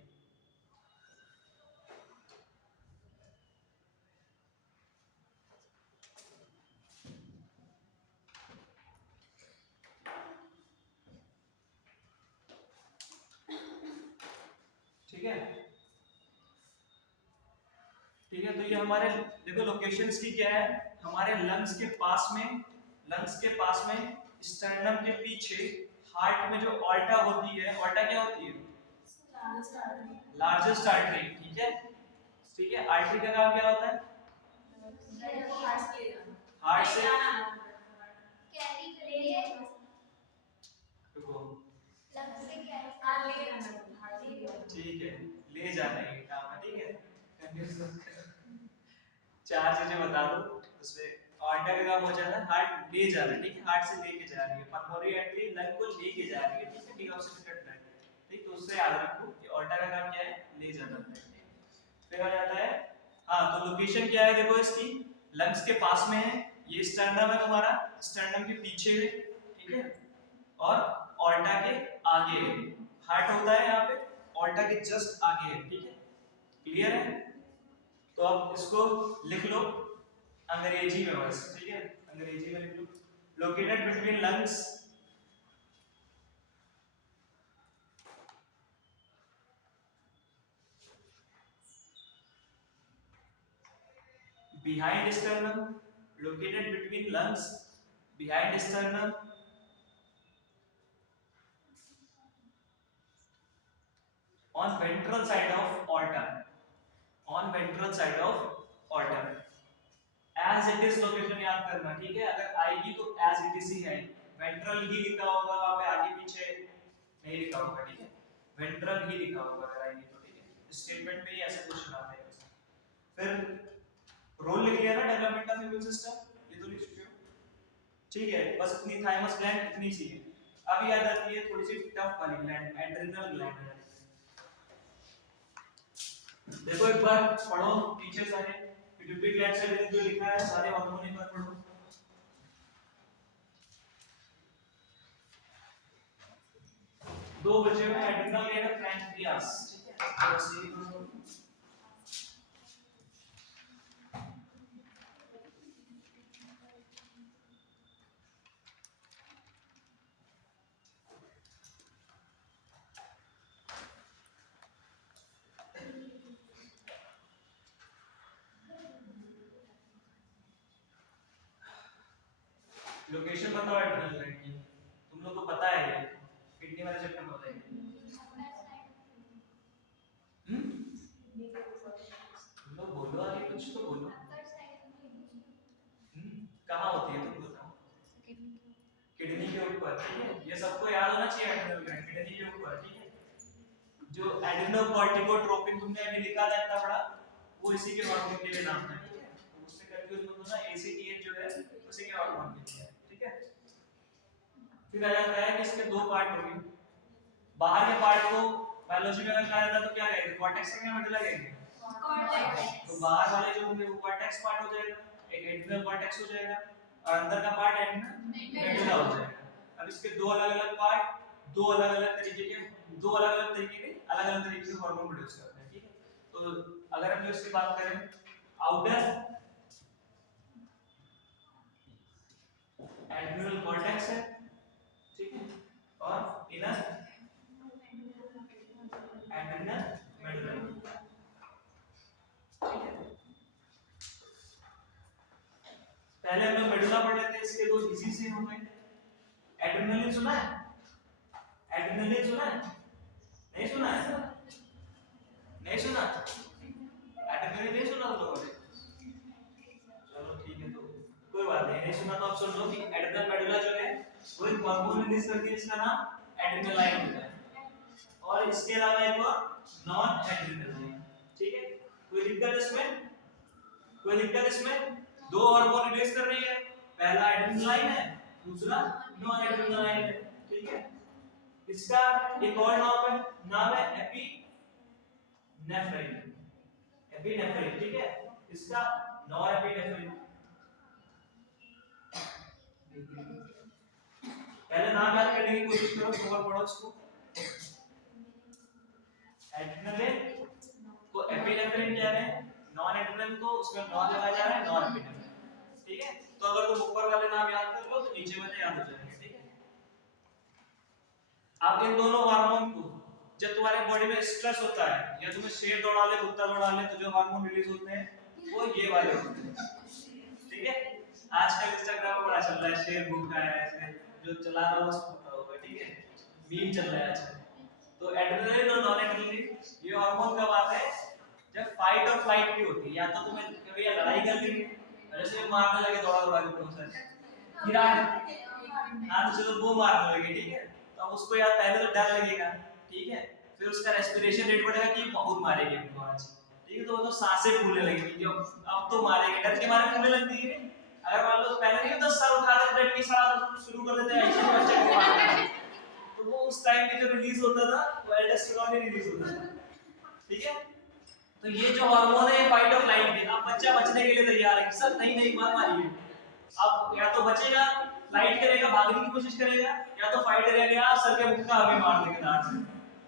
ठीक है, ठीक है, तो ये हमारे देखो लोकेशंस की क्या है, हमारे लंग्स के पास में, लंग्स के पास में स्टर्नम के पीछे हार्ट में जो ऑल्टा होती है, ऑल्टा क्या होती है? Largest artery. ठीक है, ठीक है, आर्टरी का काम क्या होता है? हार्ट से रुको, ठीक है, ले जाने का काम है। ठीक है, कंफ्यूज मत करो। चार चीजें बता दो उसमें, ऑल्टा का काम हो जाता है हार्ट ले जाना। ठीक है, हार्ट से लेके जा रही है, पल्मोनरी आर्टरी लंग को लेके जा रही है। ठीक है, डीऑक्सीनेटेड ब्लड। ठीक, तो उससे याद रखो कि ऑल्टा का काम क्या है? ले जाना है। फिर आ जाता है, हाँ, तो लोकेशन क्या है देखो इसकी, लंग्स के पास में है, ये स्टर्नम है तुम्हारा, स्टर्नम के पीछे है। ठीक है, और ऑल्टा के आगे है, हार्ट होता है यहाँ पे, ऑल्टा के जस्ट आगे है। ठीक है, क्लियर है? तो अब इसको लिख लो अंग्रेजी में बस। ठीक है, अंग्रेजी में लिख लो, located between lungs, behind sternum, located between lungs, behind sternum, on ventral side of aorta, on ventral side of aorta. as it is location याद करना, ठीक है? अगर आएगी तो as it is ही है, वेंट्रल ही लिखा होगा वहां पे, आगे पीछे नहीं लिखा होगा, ठीक है? वेंट्रल ही लिखा होगा अगर आएगी तो, ठीक है? स्टेटमेंट में ही ऐसे क्वेश्चन आते हैं। फिर रोल लिख लिया ना डेवलपमेंट ऑफ इम्यून सिस्टम, ये तो लिख चुके हो, ठीक है? बस इतनी थाइमस ग्लैंड इतनी सी है। अब याद आती है थोड़ी सी टफ वाली ग्लैंड, एड्रिनल ग्लैंड। देखो एक बार पढ़ो पीछे सारे पिट्यूटरी ग्लैंड से जो लिखा है सारे हार्मोन एक बार पढ़ो। दो बचे हुए एड्रिनल ग्लैंड और पैंक्रियास, ठीक है? लोकेशन बताओ एड्रिनल ग्लैंड की, तुम लोग को पता है ये किडनी वाले चैप्टर में बताएंगे। तुम लोग बोलो, आगे कुछ तो बोलो। कहाँ होती है तुम बताओ? किडनी के ऊपर, ठीक है? ये सबको याद होना चाहिए, एड्रिनल ग्लैंड किडनी के ऊपर, ठीक है? जो एड्रेनोकॉर्टिकोट्रोपिन तुमने अभी लिखा था इतना बड़ा, वो इसी के हार्मोन के लिए नाम था, ठीक है? उससे कंफ्यूज मत होना, एसीटीएच जो है उसी के हार्मोन के लिए है, ठीक है? फिर आ जाता है कि इसके दो पार्ट होंगे। बाहर के पार्ट को बायोलॉजी में अगर कहा जाता तो क्या कहेंगे? कॉर्टेक्स या मेडुला कहेंगे? कॉर्टेक्स। तो बाहर वाले जो होंगे वो कॉर्टेक्स पार्ट हो जाएगा, एक एड्रिनल कॉर्टेक्स हो जाएगा, और अंदर का पार्ट मेडुला हो जाएगा। अब इसके दो अलग-अलग पार्ट, दो अलग-अलग तरीके के हार्मोन प्रोड्यूस करते हैं, ठीक है? तो अगर हम इसकी बात करें, आउटर एड्रिनल कॉर्टेक्स है, ठीक है? और इनर एड्रिनल मेडुला, ठीक है? पहले हम लोग मेडुला पढ़ रहे थे, इसके दो इसी से हो गए। एड्रिनलिन सुना है? एड्रिनलिन सुना है? नहीं सुना है? नहीं सुना? एड्रिनलिन नहीं सुना तुम लोगों ने? चलो ठीक है, तो कोई बात नहीं सुना तो आप सुन लो कि एड्रिनल मेडुला जो है वो एक हार्मोन रिलीज करती है, इसका नाम एड्रिनलाइन होता है। और इसके अलावा एक और नॉन एड्रिनलाइन, ठीक है? कोई दिक्कत इसमें? कोई दिक्कत इसमें? दो हार्मोन रिलीज कर रही है, पहला एड्रिनलाइन है, दूसरा नॉन एड्रिनलाइन है, ठीक है? इसका एक और नाम है एपिनेफ्रिन, एपिनेफ्रिन, ठीक है? इसका नॉरएपिनेफ्रिन। पहले नाम याद करने की कोशिश करो, कवर पढ़ो इसको। एड्रिनलिन को एपिनेफ्रिन कह रहे हैं, नॉन एड्रिनलिन को उसमें नॉन लगाया जा रहा है, नॉन एपिनेफ्रिन, ठीक है? तो अगर तुम ऊपर वाले नाम याद कर लो तो नीचे वाले याद हो जाएंगे, ठीक है? आप इन दोनों हार्मोन को जब तुम्हारे बॉडी में स्ट्रेस होता है या तुम्हें शेर दौड़ा ले, कुत्ता दौड़ा ले, तो जो हार्मोन रिलीज होते हैं वो ये वाले होते हैं, ठीक है? आजकल इंस्टाग्राम पे बड़ा चल रहा है, शेर भूखा है, ऐसे जो चला रहा है उसको पता होगा, ठीक है? मीम चल रहा है आजकल। तो एड्रिनलिन और नॉन एड्रिनलिन ये हार्मोन कब आता है? जब फाइट और फ्लाइट की होती है, या तो तुम्हें कभी लड़ाई करनी है, जैसे मारने लगे दौड़ा दौड़ा के तुमसे गिरा है, हाँ तो चलो वो मारने लगे, ठीक है? तो उसको यार पहले तो डर लगेगा, ठीक है? फिर उसका रेस्पिरेशन रेट बढ़ेगा कि बहुत मारेंगे हमको आज, ठीक है? तो वो तो सांसें फूलने लगेगी, अब तो मारेंगे, डर के मारे फूलने लगती है। अगर मान लो पहले नहीं तो सर उठा देते, डर की सड़ा शुरू कर देते ऐसे बच्चे को मारना, तो वो उस टाइम पे जो रिलीज होता था वो एल्डोस्टेरोन ही रिलीज होता था, ठीक है? तो ये जो हार्मोन है फाइट और फ्लाइट के, अब बच्चा बचने के लिए तैयार है, सर नहीं नहीं मत मारिए। अब या तो बचेगा, फ्लाइट करेगा, भागने की कोशिश करेगा, या तो फाइट करेगा, सर के मुक्का अभी मार देंगे दांत से,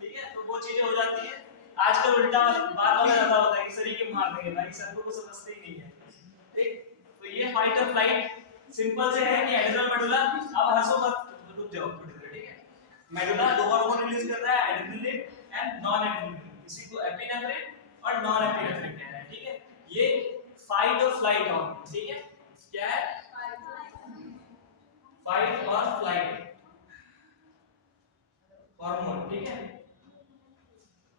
ठीक है? तो वो चीजें हो जाती है। आजकल उल्टा बार वाला ज्यादा होता है कि सर ही क्यों मार देंगे, भाई सर को समझते ही नहीं है, ठीक? तो ये फाइट और फ्लाइट सिंपल से है कि एड्रिनल मेडुला, अब हंसो मत, रुक जाओ थोड़ी देर, ठीक है? मेडुला दो हार्मोन रिलीज करता है, एड्रिनलिन एंड नॉन एड्रिनलिन, इसी को एपिनेफ्रिन और नॉन एपिनेफ्रिन कहते हैं, ठीक है? ये फाइट और फ्लाइट हार्मोन, ठीक है, क्या है, फाइट और फ्लाइट हार्मोन, ठीक है,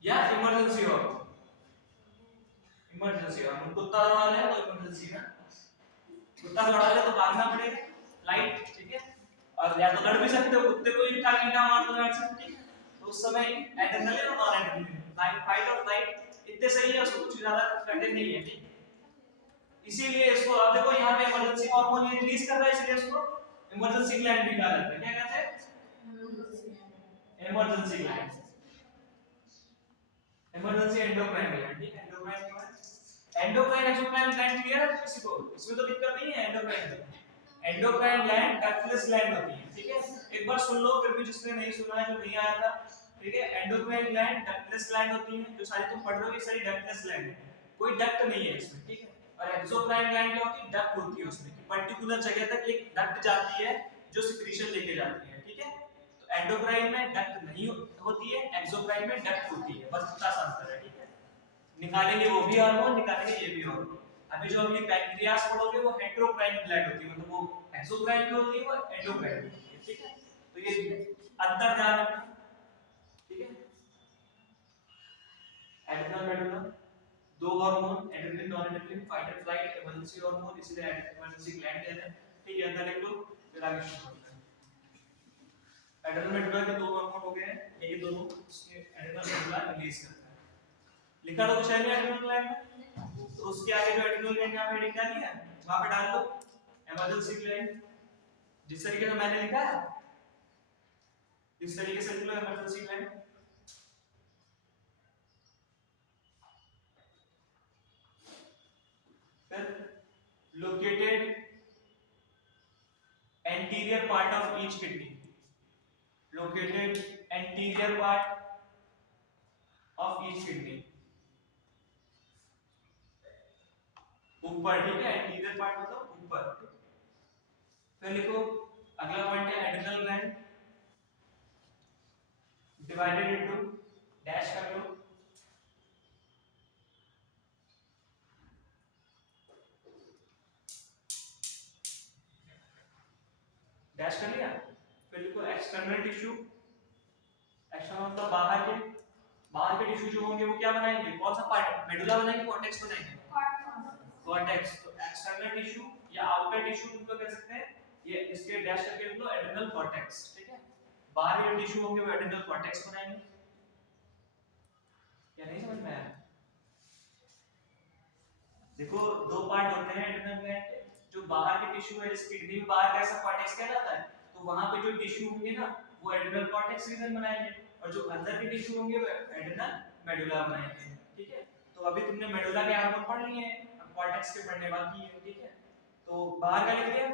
या इमरजेंसी हार्मोन, इमरजेंसी हार्मोन, कुत्ता दौड़ा है तो इमरजेंसी ना, कुत्ता दौड़ा है तो भागना पड़ेगा, फ्लाइट, ठीक है, और या तो लड़ भी सकते हो, कुत्ते को ही उठा के ईंटा मार दो ऐसे, ठीक है, तो उस समय एड्रेनलिन और नॉन एड्रेनलिन, फाइट और फ्लाइट इतने सही है, उसको कुछ ज्यादा कठिन नहीं है, ठीक, इसीलिए इसको अब देखो यहाँ पे इमरजेंसी हार्मोन ये रिलीज कर रहा है, इसलिए इसको इमरजेंसी ग्लैंड भी कहा जाता है, क्या कहते हैं, emergency gland, emergency endocrine gland, ठीक है, endocrine gland, endocrine exocrine gland clear है किसी को, इसमें तो दिक्कत नहीं है, एंडोक्राइन ग्लैंड डक्टलेस ग्लैंड होती है, ठीक है, एक बार सुन लो, फिर भी जिसने नहीं सुना है, जो नहीं आया था, ठीक है, एंडोक्राइन ग्लैंड डक्टलेस ग्लैंड होती है, जो सारी तुम पढ़ रहे हो ये सारी डक्टलेस ग्लैंड है, कोई डक्ट नहीं है इसमें, ठीक है, और एक्सोक्राइन ग्लैंड क्या होती है, डक्ट होती है उसमें, कि पर्टिकुलर जगह तक एक डक्ट जाती है जो सिक्रीशन लेके जाती है, ठीक है, तो एंडोक्राइन में डक्ट नहीं होती है, एक्सोक्राइन में डक्ट होती है, बस इतना सा अंतर है, ठीक है, निकालेंगे वो भी हार्मोन, निकालेंगे ये भी हार्मोन, अभी जो अगली पैंक्रियास पढ़ोगे वो हेटेरोक्राइन ग्लैंड होती है, मतलब वो एक्सोक्राइन भी होती है, वो एंडोक्राइन भी होती है, ठीक है, तो ये अंतर ध्यान रखना, ठीक है, एड्रेनल मेडुला, दो hormone, adrenaline non adrenaline, fight and flight, emergency hormone, इसलिए इमरजेंसी ग्लैंड कहते हैं, ठीक है, अंदर लिख लो, फिर आगे शुरू करते हैं, एड्रेनल मेडुला के दो हार्मोन हो गए हैं, ये दोनों इसके एड्रेनल मेडुला रिलीज करता है, लिखा तो कुछ है नहीं एड्रेनल ग्लैंड में, तो उसके आगे जो एड्रेनल ग्लैंड यहाँ पे हेडिंग डाली है वहां पे डाल दो इमरजेंसी ग्लैंड, जिस तरीके से मैंने लिखा है इस तरीके से लिख लो इमरजेंसी ग्लैंड, फिर located anterior part of each kidney, located anterior part of each kidney, ऊपर, ठीक है, एंटीरियर पार्ट मतलब ऊपर, फिर लिखो अगला पॉइंट है adrenal gland, divided into, dash कर लो, डैश कर लिया, फिर लिखो एक्सटर्नल टिश्यू, एक्सटर्नल मतलब बाहर के टिश्यू जो होंगे वो क्या बनाएंगे, कौन सा पार्ट, मेडुला बनाएंगे, कॉर्टेक्स बनाएंगे, कॉर्टेक्स, तो एक्सटर्नल टिश्यू या आउटर टिश्यू उनको कह सकते हैं, ये इसके डैश करके लिख लो एड्रेनल कॉर्टेक्स, ठीक है, बाहर के टिश्यू होंगे वो एड्रेनल कॉर्टेक्स बनाएंगे, क्या नहीं समझ में आया, देखो दो पार्ट होते हैं एड्रेनल ग्लैंड के, जो बाहर के टिश्यू है, जैसे किडनी में बाहर कैसा कॉर्टेक्स कहलाता है, तो वहां पे जो टिश्यू होंगे ना वो एड्रेनल कॉर्टेक्स रीजन बनाएंगे, और जो अंदर के टिश्यू होंगे वो एड्रेनल मेडुला बनाएंगे, ठीक है, तो अभी तुमने मेडुला के हार्मोन पढ़ लिए हैं, अब कॉर्टेक्स के पढ़ने बाकी है, ठीक है, तो बाहर का लिख दिया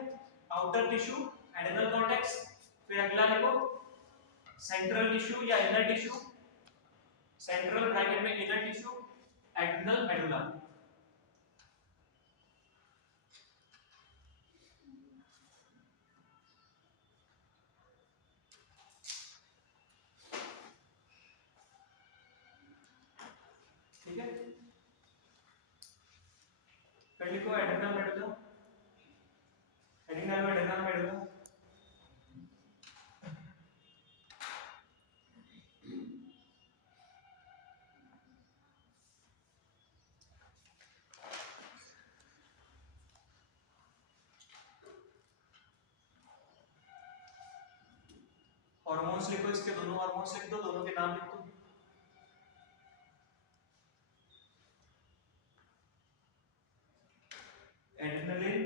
आउटर टिश्यू एड्रेनल कॉर्टेक्स, फिर अगला लिखो सेंट्रल टिश्यू या इनर टिश्यू, सेंट्रल ब्रैकेट में इनर टिश्यू एड्रेनल मेडुला, ठीक है, फिर लिखो adrenal medulla, adrenal medulla, hormones लिखो, इसके दोनों हार्मोन्स लिख दो, दोनों के नाम लिख दो, एड्रेनलिन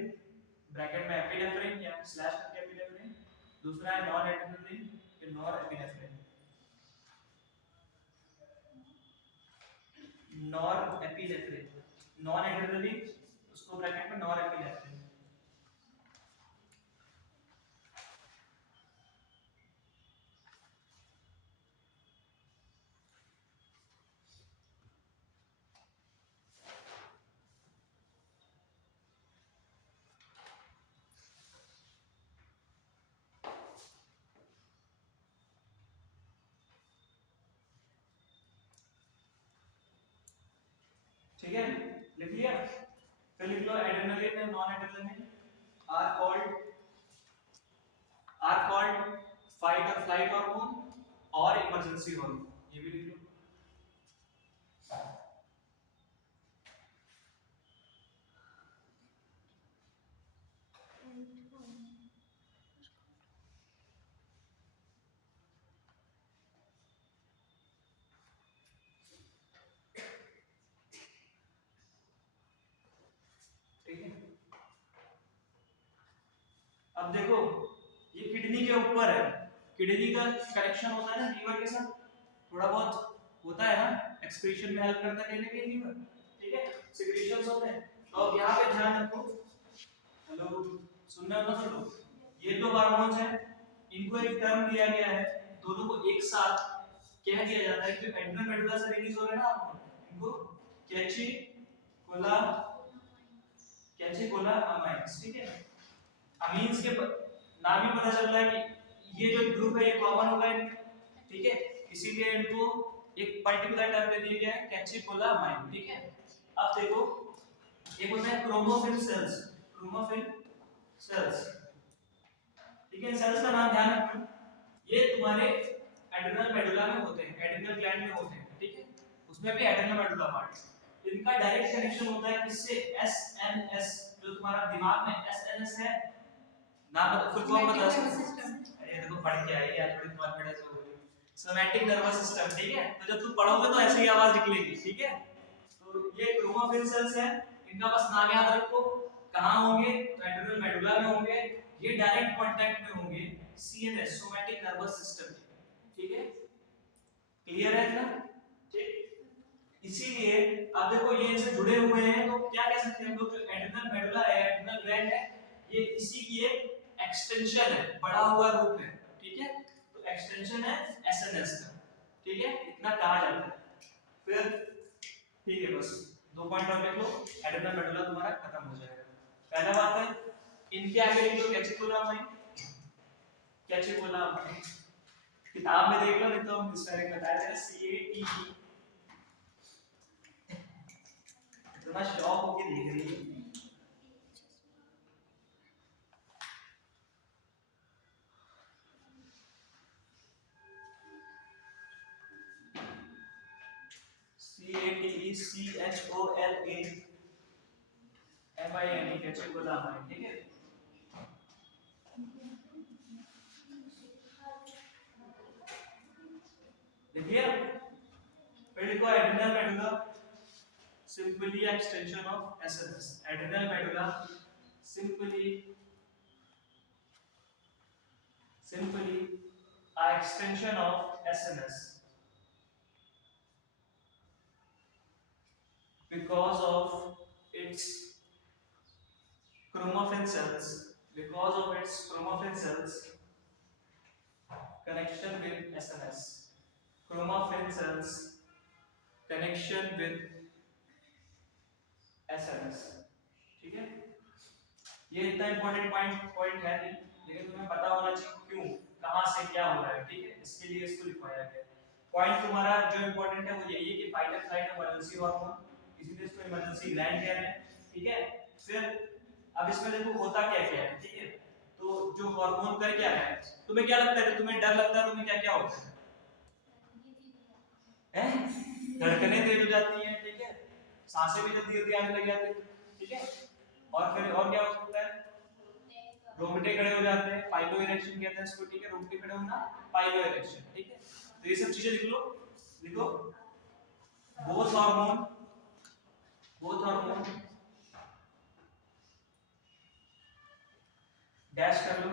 ब्रैकेट में एपिनेफ्रिन या स्लैश करके एपिनेफ्रिन, दूसरा है नॉन एड्रेनलिन फिर nor epinephrine, nor epinephrine, non adrenaline उसको ब्रैकेट में नॉर एपिनेफ्रिन, ठीक है, लिख लिया, फिर लिख adrenaline and non-adrenaline are called fight or flight hormone और emergency hormone. ये भी लिख लो. अब देखो ये किडनी के ऊपर है, किडनी का कनेक्शन होता है ना लीवर के साथ, थोड़ा बहुत होता है ना, एक्सक्रीशन में हेल्प करता है कहीं लीवर, ठीक है, सिक्रीशंस होते हैं। तो अब यहाँ पे ध्यान रखो, हेलो सुनना ना सुनो, ये दो हार्मोन्स हैं, इनको एक टर्म दिया गया है, दोनों को एक साथ कह दिया जाता है कि एड्रेनल मेडुला से रिलीज हो रहे हैं ना हार्मोन, इनको कैटेकोलामाइन्स, ठीक है। अमीन्स के नाम ही पता चल रहा है कि ये जो ग्रुप है ये कॉमन होगा इनमें, ठीक है, इसीलिए इनको एक पर्टिकुलर टर्म दे दिया गया है कैटेकोलामाइन, ठीक है। अब देखो एक होता है क्रोमोफिल सेल्स, ठीक है, सेल्स का नाम ध्यान रखना, ये तुम्हारे एड्रेनल मेडुला में होते हैं, एड्रेनल ग्लैंड में होते हैं, ठीक है, उसमें भी एड्रेनल मेडुला पार्ट, इनका डायरेक्ट कनेक्शन होता है किससे, एसएनएस, जो तुम्हारा दिमाग में एसएनएस है, नाम फुल फॉर्म बता सकते, अरे देखो पढ़ के आई यार, थोड़ी कॉन्फिडेंस हो गई, सोमैटिक नर्वस सिस्टम, ठीक है, तो जब तुम पढ़ोगे तो ऐसी ही आवाज निकलेगी, ठीक है। तो ये क्रोमोफिल सेल्स है, इनका बस नाम याद रखो, कहां होंगे, तो एड्रेनल मेडुला में होंगे, ये डायरेक्ट कांटेक्ट में होंगे सीएनएस, सोमैटिक नर्वस सिस्टम, ठीक है, क्लियर है ना, ठीक। इसीलिए अब देखो ये इनसे जुड़े हुए हैं, तो क्या कह सकते हैं हम लोग, जो एड्रेनल मेडुला है, एड्रेनल ग्लैंड है, ये इसी की एक एक्सटेंशन है, बड़ा हुआ रूप है, ठीक है, तो एक्सटेंशन है एसएनएस का, ठीक है, इतना कहा जाता है। फिर ठीक है, बस 2 पॉइंट और लिख लो, एड्रेनल मेडुला तुम्हारा खत्म हो जाएगा। पहला बात है इनके आगे लिख लो कैटेकोलामाइन, किताब में देख लो, नहीं तो हम स्पेलिंग बताया था, CATE, इतना शौक होके देख रही है। CATECHOLAMINE, कैटेकोलामाइन, ठीक है। देखिए फिर लिखो adrenal medulla, simply extension of SNS, adrenal medulla simply a extension of SNS because of its chromaffin cells, connection with SNS, chromaffin cells connection with SNS, ठीक है। ये इतना इंपॉर्टेंट पॉइंट है नहीं, लेकिन तुम्हें पता होना चाहिए क्यों, कहां से क्या हो रहा है, ठीक है, इसके लिए इसको लिखवाया गया। पॉइंट तुम्हारा जो इंपॉर्टेंट है वो यही है कि fight and flight emergency hormone, इसीलिए इसको इमरजेंसी ग्लैंड कह रहे हैं, ठीक है। फिर अब इसमें देखो होता क्या क्या है, ठीक है, तो जो हार्मोन कर क्या है, तुम्हें क्या लगता है, तुम्हें डर लगता है, तुम्हें क्या क्या होता है, धड़कनें तेज हो जाती हैं, ठीक है, सांसें भी जल्दी जल्दी आने लग जाती है, ठीक है, और फिर और क्या हो सकता है, रोंगटे खड़े हो जाते हैं, पाइलो इरेक्शन कहते हैं इसको, ठीक है, रोंगटे खड़े होना पाइलो इरेक्शन, ठीक है। तो ये सब चीजें लिख लो बोथ हार्मोन डैश कर लो,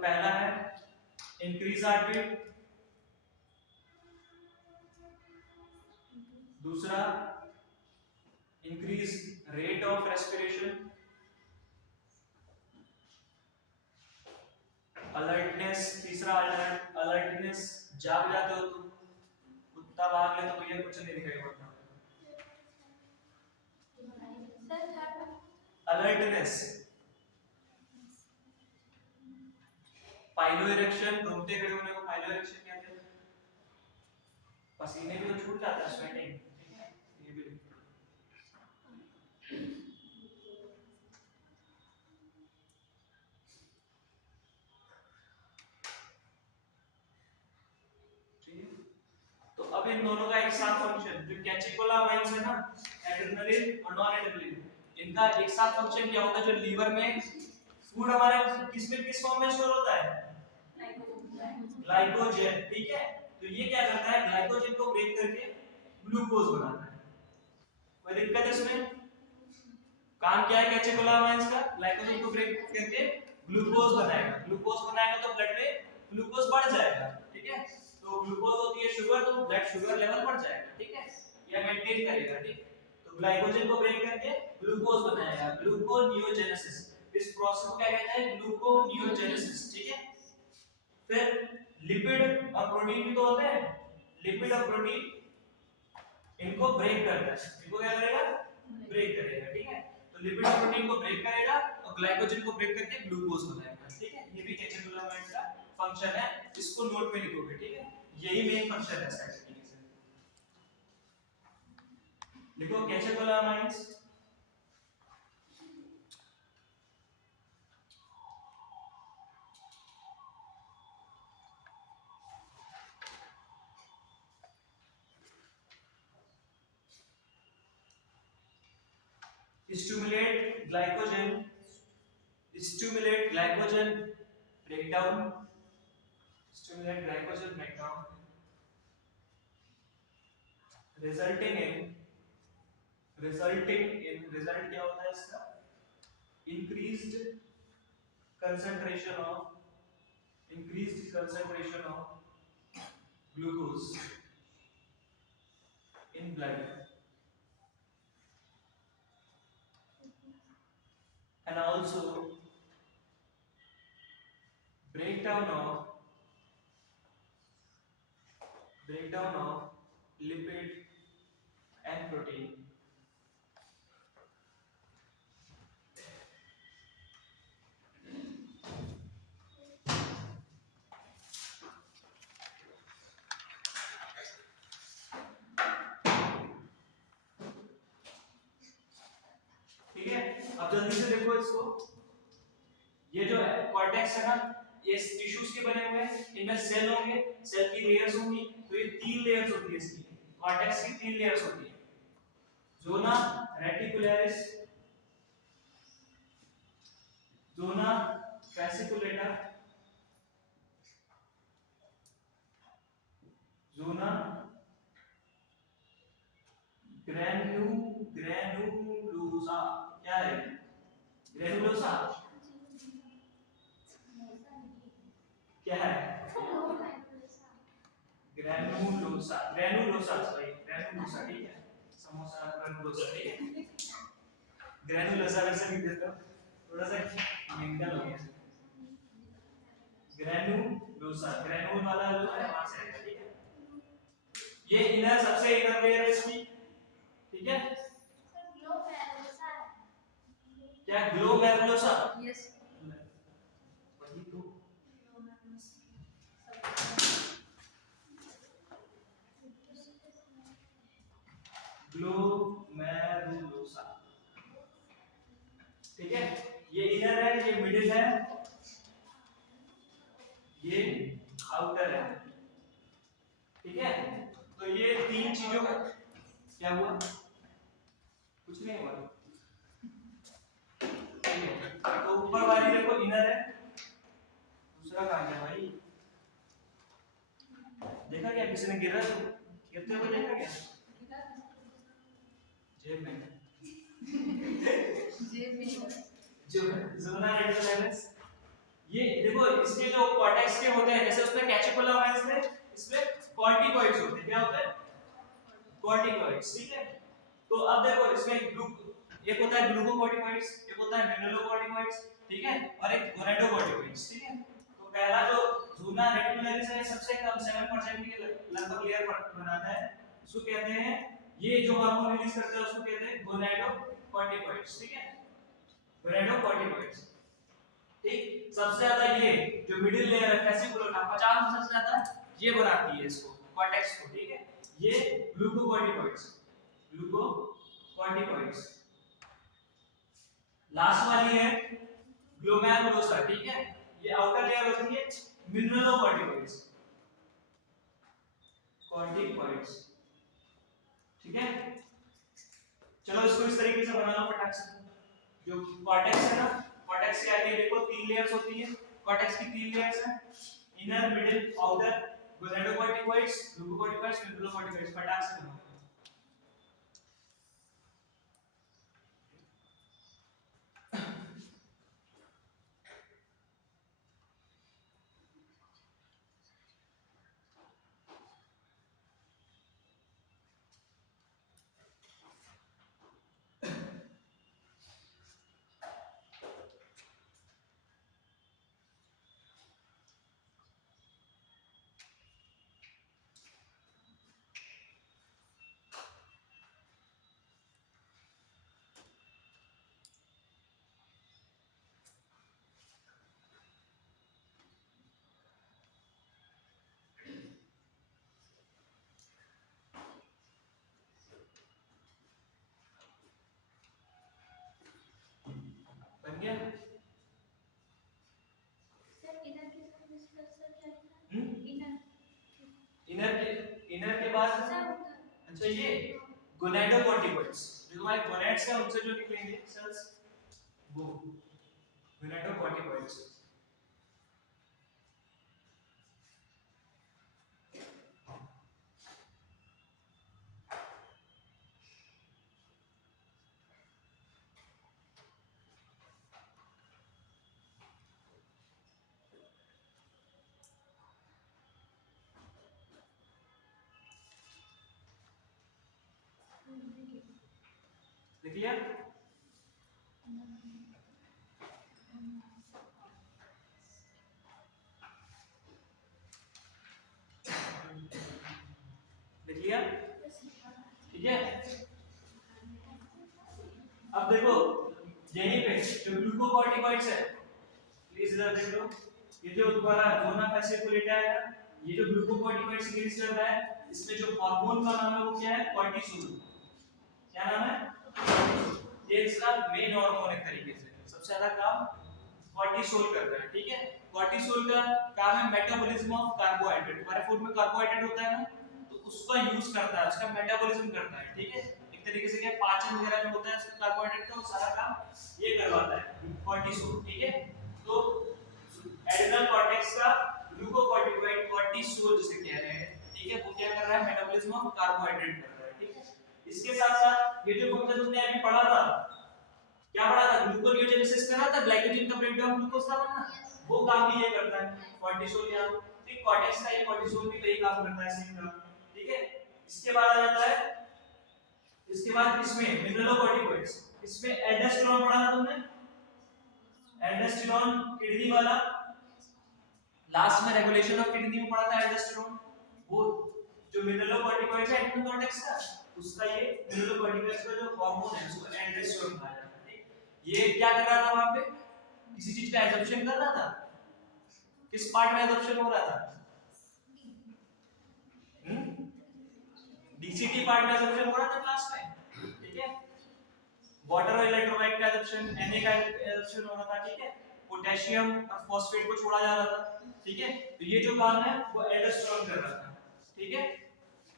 पहला है इंक्रीज हार्ट बीट, दूसरा increase rate of respiration, alertness, तीसरा अलर्टनेस, जाग जाते हो तुम, कुत्ता भाग ले तो भैया कुछ नहीं दिखाई पड़ता, अलर्टनेस, पाइलो इरेक्शन, घूमते खड़े होने को पाइलो इरेक्शन कहते हैं, पसीने भी तो छूट जाता है, स्वेटिंग, ठीक है, ये भी हार्मोन्स है ना, एड्रेनलिन और नॉन एड्रेनलिन, इनका एक साथ फंक्शन क्या होता है? जो लीवर में फूड हमारे किस फॉर्म में स्टोर होता है? ग्लाइकोजन, ठीक है। तो ये क्या करता है? ग्लाइकोजन को ब्रेक करके ग्लूकोज बनाता है। कोई दिक्कत है इसमें? काम क्या है कैटेकोलामाइंस का? ग्लाइकोजन को ब्रेक करके ग्लूकोज बनाएगा। ग्लूकोज बनाएगा तो ब्लड में ग्लूकोज बढ़ जाएगा, ठीक है। तो ग्लूकोज होती है शुगर, तो ब्लड शुगर लेवल बढ़ जाएगा, ठीक है, या मेंटेन करेगा, ठीक। तो ग्लाइकोजन को ब्रेक करके ग्लूकोज बनाएगा, ग्लूकोनियोजेनेसिस। इस प्रोसेस को क्या कहते हैं? ग्लूकोनियोजेनेसिस, ठीक है। फिर लिपिड और प्रोटीन भी तो होते हैं, लिपिड और प्रोटीन इनको ब्रेक करता है, इनको क्या करेगा? ब्रेक करेगा, ठीक है। तो लिपिड और प्रोटीन को ब्रेक करेगा और ग्लाइकोजन को ब्रेक करके ग्लूकोज बनाएगा, ठीक है। ये भी कैटेकोलामाइंस का फंक्शन है, इसको नोट में लिखोगे, ठीक है। यही मेन फंक्शन है इसका, लिखो catecholamines. Stimulate glycogen breakdown, resulting in result क्या होता है इसका? increased concentration of glucose in blood, and also breakdown of lipid and protein. ठीक है, अब जल्दी से देखो इसको। ये जो है कॉर्टेक्स है ना, ये टिश्यूज के बने हुए हैं, इनमें सेल होंगे, सेल की लेयर्स होंगी। तो ये 3 लेयर्स होती है इसकी, कॉर्टेक्स की 3 लेयर्स होती है। जोना रेटिकुलरिस, जोना fasciculata, जोना ग्रैनुलोसा, क्या है? ग्रैनुलोसा क्या है? ग्रैनुलोसा, सॉरी, ग्रैनुलोसा, ठीक है। समोसा ग्रैनुलोसा, ठीक है। ग्रैनुलोसा वैसे लिख देता हूं, थोड़ा सा मेंटल हो गया। ग्रैनुलोसा, ग्रैनुल वाला जो है वहां से आएगा, ठीक है। ये इनर, सबसे इनर लेयर है इसकी, ठीक है। क्या ग्लोमेरुलोसा? यस, वही तो। ग्लोमेरुलोसा, ठीक है। ये इनर है, ये मिडिल है, ये आउटर है, ठीक है। तो ये 3 चीजों का क्या हुआ? कुछ नहीं हुआ। तो ऊपर वाली देखो इनर है, दूसरा कहां गया भाई? देखा क्या? किसी ने गिरा तो गिरते हुए देखा क्या? जेब में जो जोना रेटिकुलरिस, ये देखो इसके जो कॉर्टेक्स के होते हैं, जैसे उसमें कैटेकोलामाइंस में, इसमें कॉर्टिकॉइड्स होते हैं। क्या होता है? कॉर्टिकॉइड्स, ठीक है। तो अब देखो इसमें एक होता है ग्लूकोकॉर्टिकॉइड्स, एक होता है मिनरलोकॉर्टिकॉइड्स, ठीक है, और एक गोनाडोकॉर्टिकॉइड्स, ठीक है। तो पहला जो जोना रेटिकुलरिस है, सबसे कम 7% के लगभग लेयर बनाता है, इसको कहते हैं, ये जो हार्मोन रिलीज करता है उसको कहते हैं गोनाडोकॉर्टिकॉइड्स, ठीक है। गोनाडोकॉर्टिकॉइड्स, ठीक। सबसे ज्यादा ये जो मिडिल लेयर है फेसिकुलर, 50% से ज्यादा ये बनाती है इसको, कॉर्टेक्स को, ठीक है। ये ग्लूकोकॉर्टिकॉइड्स, लास्ट वाली है ग्लोमेरुलोसा, ठीक है। ये आउटर लेयर होती है मिनरलोकॉर्टिकॉइड्स, ठीक है। चलो इसको इस तरीके से बना लो फटाक से। जो कॉर्टेक्स है ना, कॉर्टेक्स के आगे देखो 3 लेयर्स होती है। कॉर्टेक्स की 3 लेयर्स हैं, इनर, मिडिल, आउटर, गोनाडोकॉर्टिकॉइड्स, ग्लूकोकॉर्टिकॉइड्स, मिडुलोकॉर्टिकॉइड्स। फटाक से बनाओ। बन गया? सर इनर के साथ मिसकर सर क्या लिखा है? इनर के बाद सर अच्छा ये गोनाडोकॉर्टिकॉइड्स, जो हमारे गोनाड्स हैं उनसे जो निकलेंगे सेल्स, वो गोनाडोकॉर्टिकॉइड्स। लिख लिया? लिख लिया? ठीक है। अब देखो यहीं पे जो ग्लूकोकॉर्टिकॉइड्स है, प्लीज इधर देख लो, ये जो तुम्हारा जोना फैसिकुलेटा है, ये जो ग्लूकोकॉर्टिकॉइड सिक्रीट कर रहा है, इसमें जो हार्मोन का नाम है वो क्या है? कॉर्टिसोल। क्या नाम है? कॉर्टिसोल। ये इसका मेन हार्मोन है तरीके से, सबसे ज्यादा काम कॉर्टिसोल करता है। ठीक है, कॉर्टिसोल का काम है मेटाबॉलिज्म ऑफ कार्बोहाइड्रेट। हमारे फूड में कार्बोहाइड्रेट होता है ना, तो उसका यूज करता है, उसका मेटाबॉलिज्म करता है। ठीक है, एक तरीके से क्या पाचन वगैरह जो होता है उसका कार्बोहाइड्रेट का, वो सारा काम ये करवाता है कॉर्टिसोल। ठीक है, तो एड्रेनल कॉर्टेक्स का ग्लूकोकॉर्टिकॉइड कॉर्टिसोल जिसे कह रहे हैं, ठीक है, वो क्या कर रहा है? मेटाबॉलिज्म ऑफ कार्बोहाइड्रेट कर रहा है। ठीक है, इसके साथ साथ ये जो फंक्शन तुमने अभी पढ़ा था, क्या पढ़ा था? ग्लूकोनियोजेनेसिस करा था, ग्लाइकोजन का ब्रेकडाउन ग्लूकोज का बनना, वो काम भी ये करता है कॉर्टिसोल। यहाँ ठीक, कॉर्टेक्स का ये कॉर्टिसोल भी वही काम करता है, सेम काम। ठीक है, इसके बाद आ जाता है, इसके बाद इसमें मिनरलोकॉर्टिकॉइड्स, इसमें एल्डोस्टेरोन पढ़ा था तुमने, एल्डोस्टेरोन किडनी वाला, लास्ट में रेगुलेशन ऑफ किडनी में पढ़ा था एल्डोस्टेरोन। वो जो मिनरलोकॉर्टिकॉइड्स है एड्रेनल कॉर्टेक्स का, उसका ये मिनरलोकॉर्टिकॉइड्स का जो हार्मोन है उसको एल्डोस्टेरोन कहा जाता है। ये क्या कर रहा था वहां पे? किसी चीज का एब्जॉर्प्शन कर रहा था। किस पार्ट में एब्जॉर्प्शन हो रहा था? डीसीटी पार्ट में एब्जॉर्प्शन हो रहा था क्लास में। ठीक है, वाटर और इलेक्ट्रोलाइट का एब्जॉर्प्शन, Na का एब्जॉर्प्शन हो रहा था। ठीक है, पोटेशियम और फास्फेट को छोड़ा जा रहा था। ठीक है, तो ये जो काम है वो एल्डोस्टेरोन कर रहा था। ठीक है,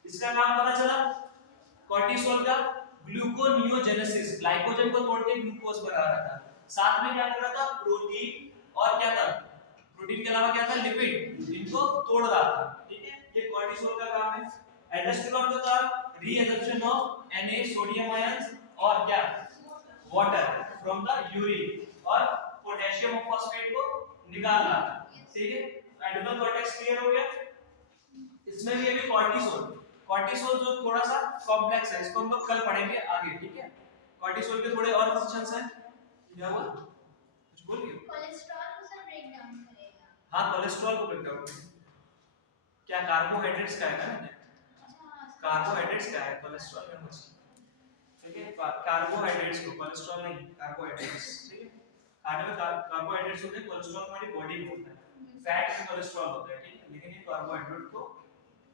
इसका काम पता चला कॉर्टिसोल का ग्लूकोनियोजेनेसिस, ग्लाइकोजन को तोड़ के ग्लूकोज बना रहा था। साथ में क्या कर रहा था? प्रोटीन, और क्या था? प्रोटीन के अलावा क्या था? लिपिड, इनको तोड़ रहा था। ठीक है, ये कॉर्टिसोल का काम है। एल्डोस्टेरोन का काम reabsorption of Na sodium ions और क्या? वाटर फ्रॉम द यूरिन, और पोटेशियम और फास्फेट को निकालना। ठीक है, एड्रेनल कॉर्टेक्स क्लियर हो गया। इसमें भी अभी कॉर्टिसोल, कॉर्टिसोल जो थोड़ा सा कॉम्प्लेक्स है, इसको हम लोग कल पढ़ेंगे आगे। ठीक है, कॉर्टिसोल के थोड़े और फंक्शंस हैं। क्या हुआ? कुछ बोलिए। कोलेस्ट्रॉल को सर ब्रेक डाउन करेगा। हाँ, कोलेस्ट्रॉल को ब्रेक डाउन, क्या कार्बोहाइड्रेट्स का है ना, कार्बोहाइड्रेट्स का है, कोलेस्ट्रॉल में कुछ। ठीक है, कार्बोहाइड्रेट्स को, कोलेस्ट्रॉल नहीं, कार्बोहाइड्रेट्स। ठीक है, खाने में कार्बोहाइड्रेट्स होते हैं, कोलेस्ट्रॉल हमारी बॉडी में होता है, फैट में कोलेस्ट्रॉल होता है। ठीक है, लेकिन ये कार्बोहाइड्रेट को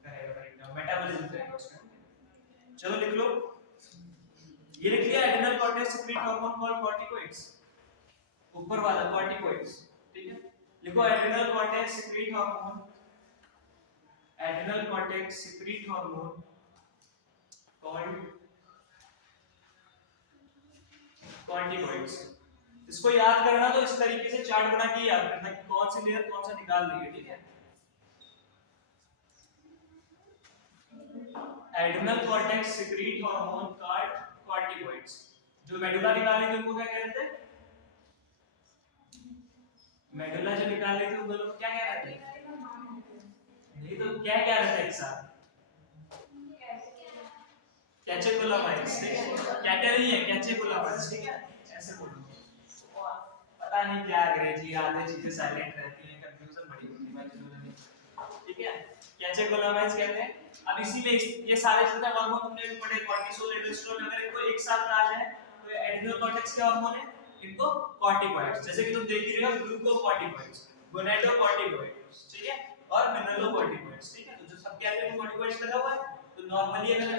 करेगा ब्रेकडाउन, मेटाबॉलिज्म करेगा उसका। चलो लिख लो, ये लिख लिया, adrenal cortex secrete hormone called corticoids, ऊपर वाला कॉर्टिकोइड्स। ठीक है, लिखो adrenal cortex secrete hormone, adrenal cortex secrete hormone called corticoids. इसको याद करना तो इस तरीके से चार्ट बना के याद करना कि कौन सी लेयर कौन सा निकाल ली है, ठीक है। Adrenal cortex secrete hormone called corticoids. जो मेडुला निकाली थी उनको क्या कहते थे? मेडुला जो निकाल ली थी उनको लोग क्या कह रहे थे? नहीं तो क्या कह रहे थे एक साथ? कैचेकोलामाइड्स, कैटेरी है कैचेकोलामाइड्स, ठीक है, ऐसे बोलो। पता नहीं क्या अंग्रेजी आधे चीजें साइलेंट रहती हैं, कंफ्यूजन बड़ी होती है भाई, ठीक है। कैचेकोलामाइड्स कहते हैं। अब इसी में ये सारे जितने हार्मोन तुमने भी पढ़े, कॉर्टिसोल, एल्डोस्टेरोन, अगर इनको एक साथ आ जाए तो एड्रिनल कॉर्टेक्स के हार्मोन है, इनको कॉर्टिकोइड्स, जैसे कि तुम देख ही रहे हो, ग्लूकोकॉर्टिकोइड्स, गोनाडोकॉर्टिकोइड्स, ठीक है, और मिनरलोकॉर्टिकोइड्स, ठीक है। तो जो सब के आगे कॉर्टिकोइड्स लगा हुआ है, तो नॉर्मली अगर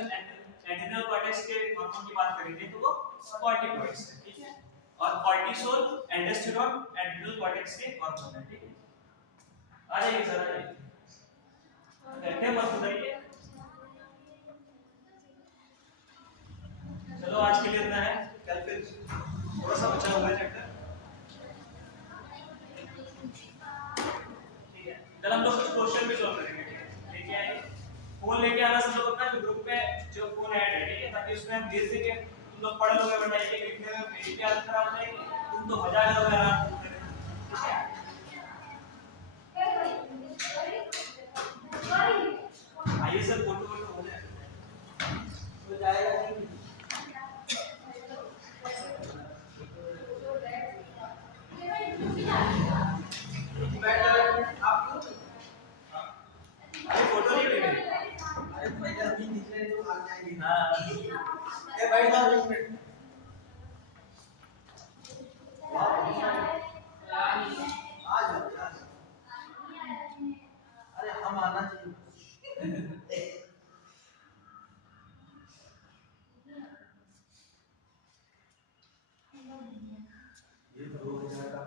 एड्रिनल कॉर्टेक्स के हार्मोन की बात करेंगे तो वो कॉर्टिकोइड्स है, ठीक है। और कॉर्टिसोल, एल्डोस्टेरोन एड्रिनल कॉर्टेक्स के हार्मोन है, ठीक है। आ जाइए सर, आ जाइए, बैठे मत उधर। चलो आज के लिए इतना है, कल फिर थोड़ा सा बचा हुआ है चैप्टर, ठीक है। कल हम लोग कुछ क्वेश्चन भी सॉल्व करेंगे, ठीक है। लेके आइए फोन, लेके आना सब लोग अपना, जो ग्रुप में जो फोन ऐड है, ठीक है, ताकि उसमें हम भेज देंगे, तुम लोग पढ़ लोगे, वरना एक एक लिखने में मेरी भी हालत खराब हो जाएगी, तुम तो मजा आ जाओगे आराम से, ठीक है। आइए सर, फोटो फोटो हो जाए तो जाएगा नहीं। फोटो नहीं लेंगे, अरे पहले अभी निकले तो भाग जाएंगे। हां ए भाई साहब एक मिनट, आ जाओ, अरे हम आना चाहिए। ये तो हो जाएगा।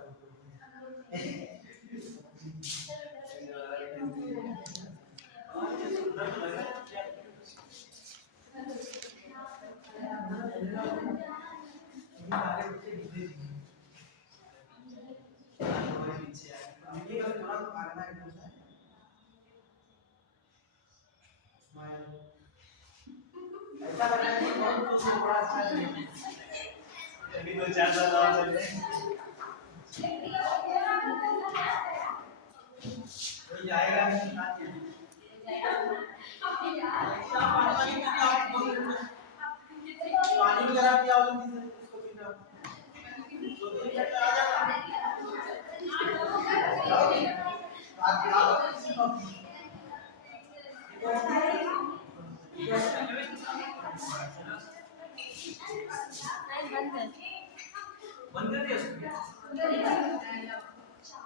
ऐसा लगता है कि बहुत कुछ बड़ा अच्छा है, अभी तो 4 साल और चल रहे हैं, कोई जाएगा नहीं साथ में, पानी वगैरह पिया लो उसको, पीना तो 2 मिनट आ जाएगा। बंद कर दिया उसने।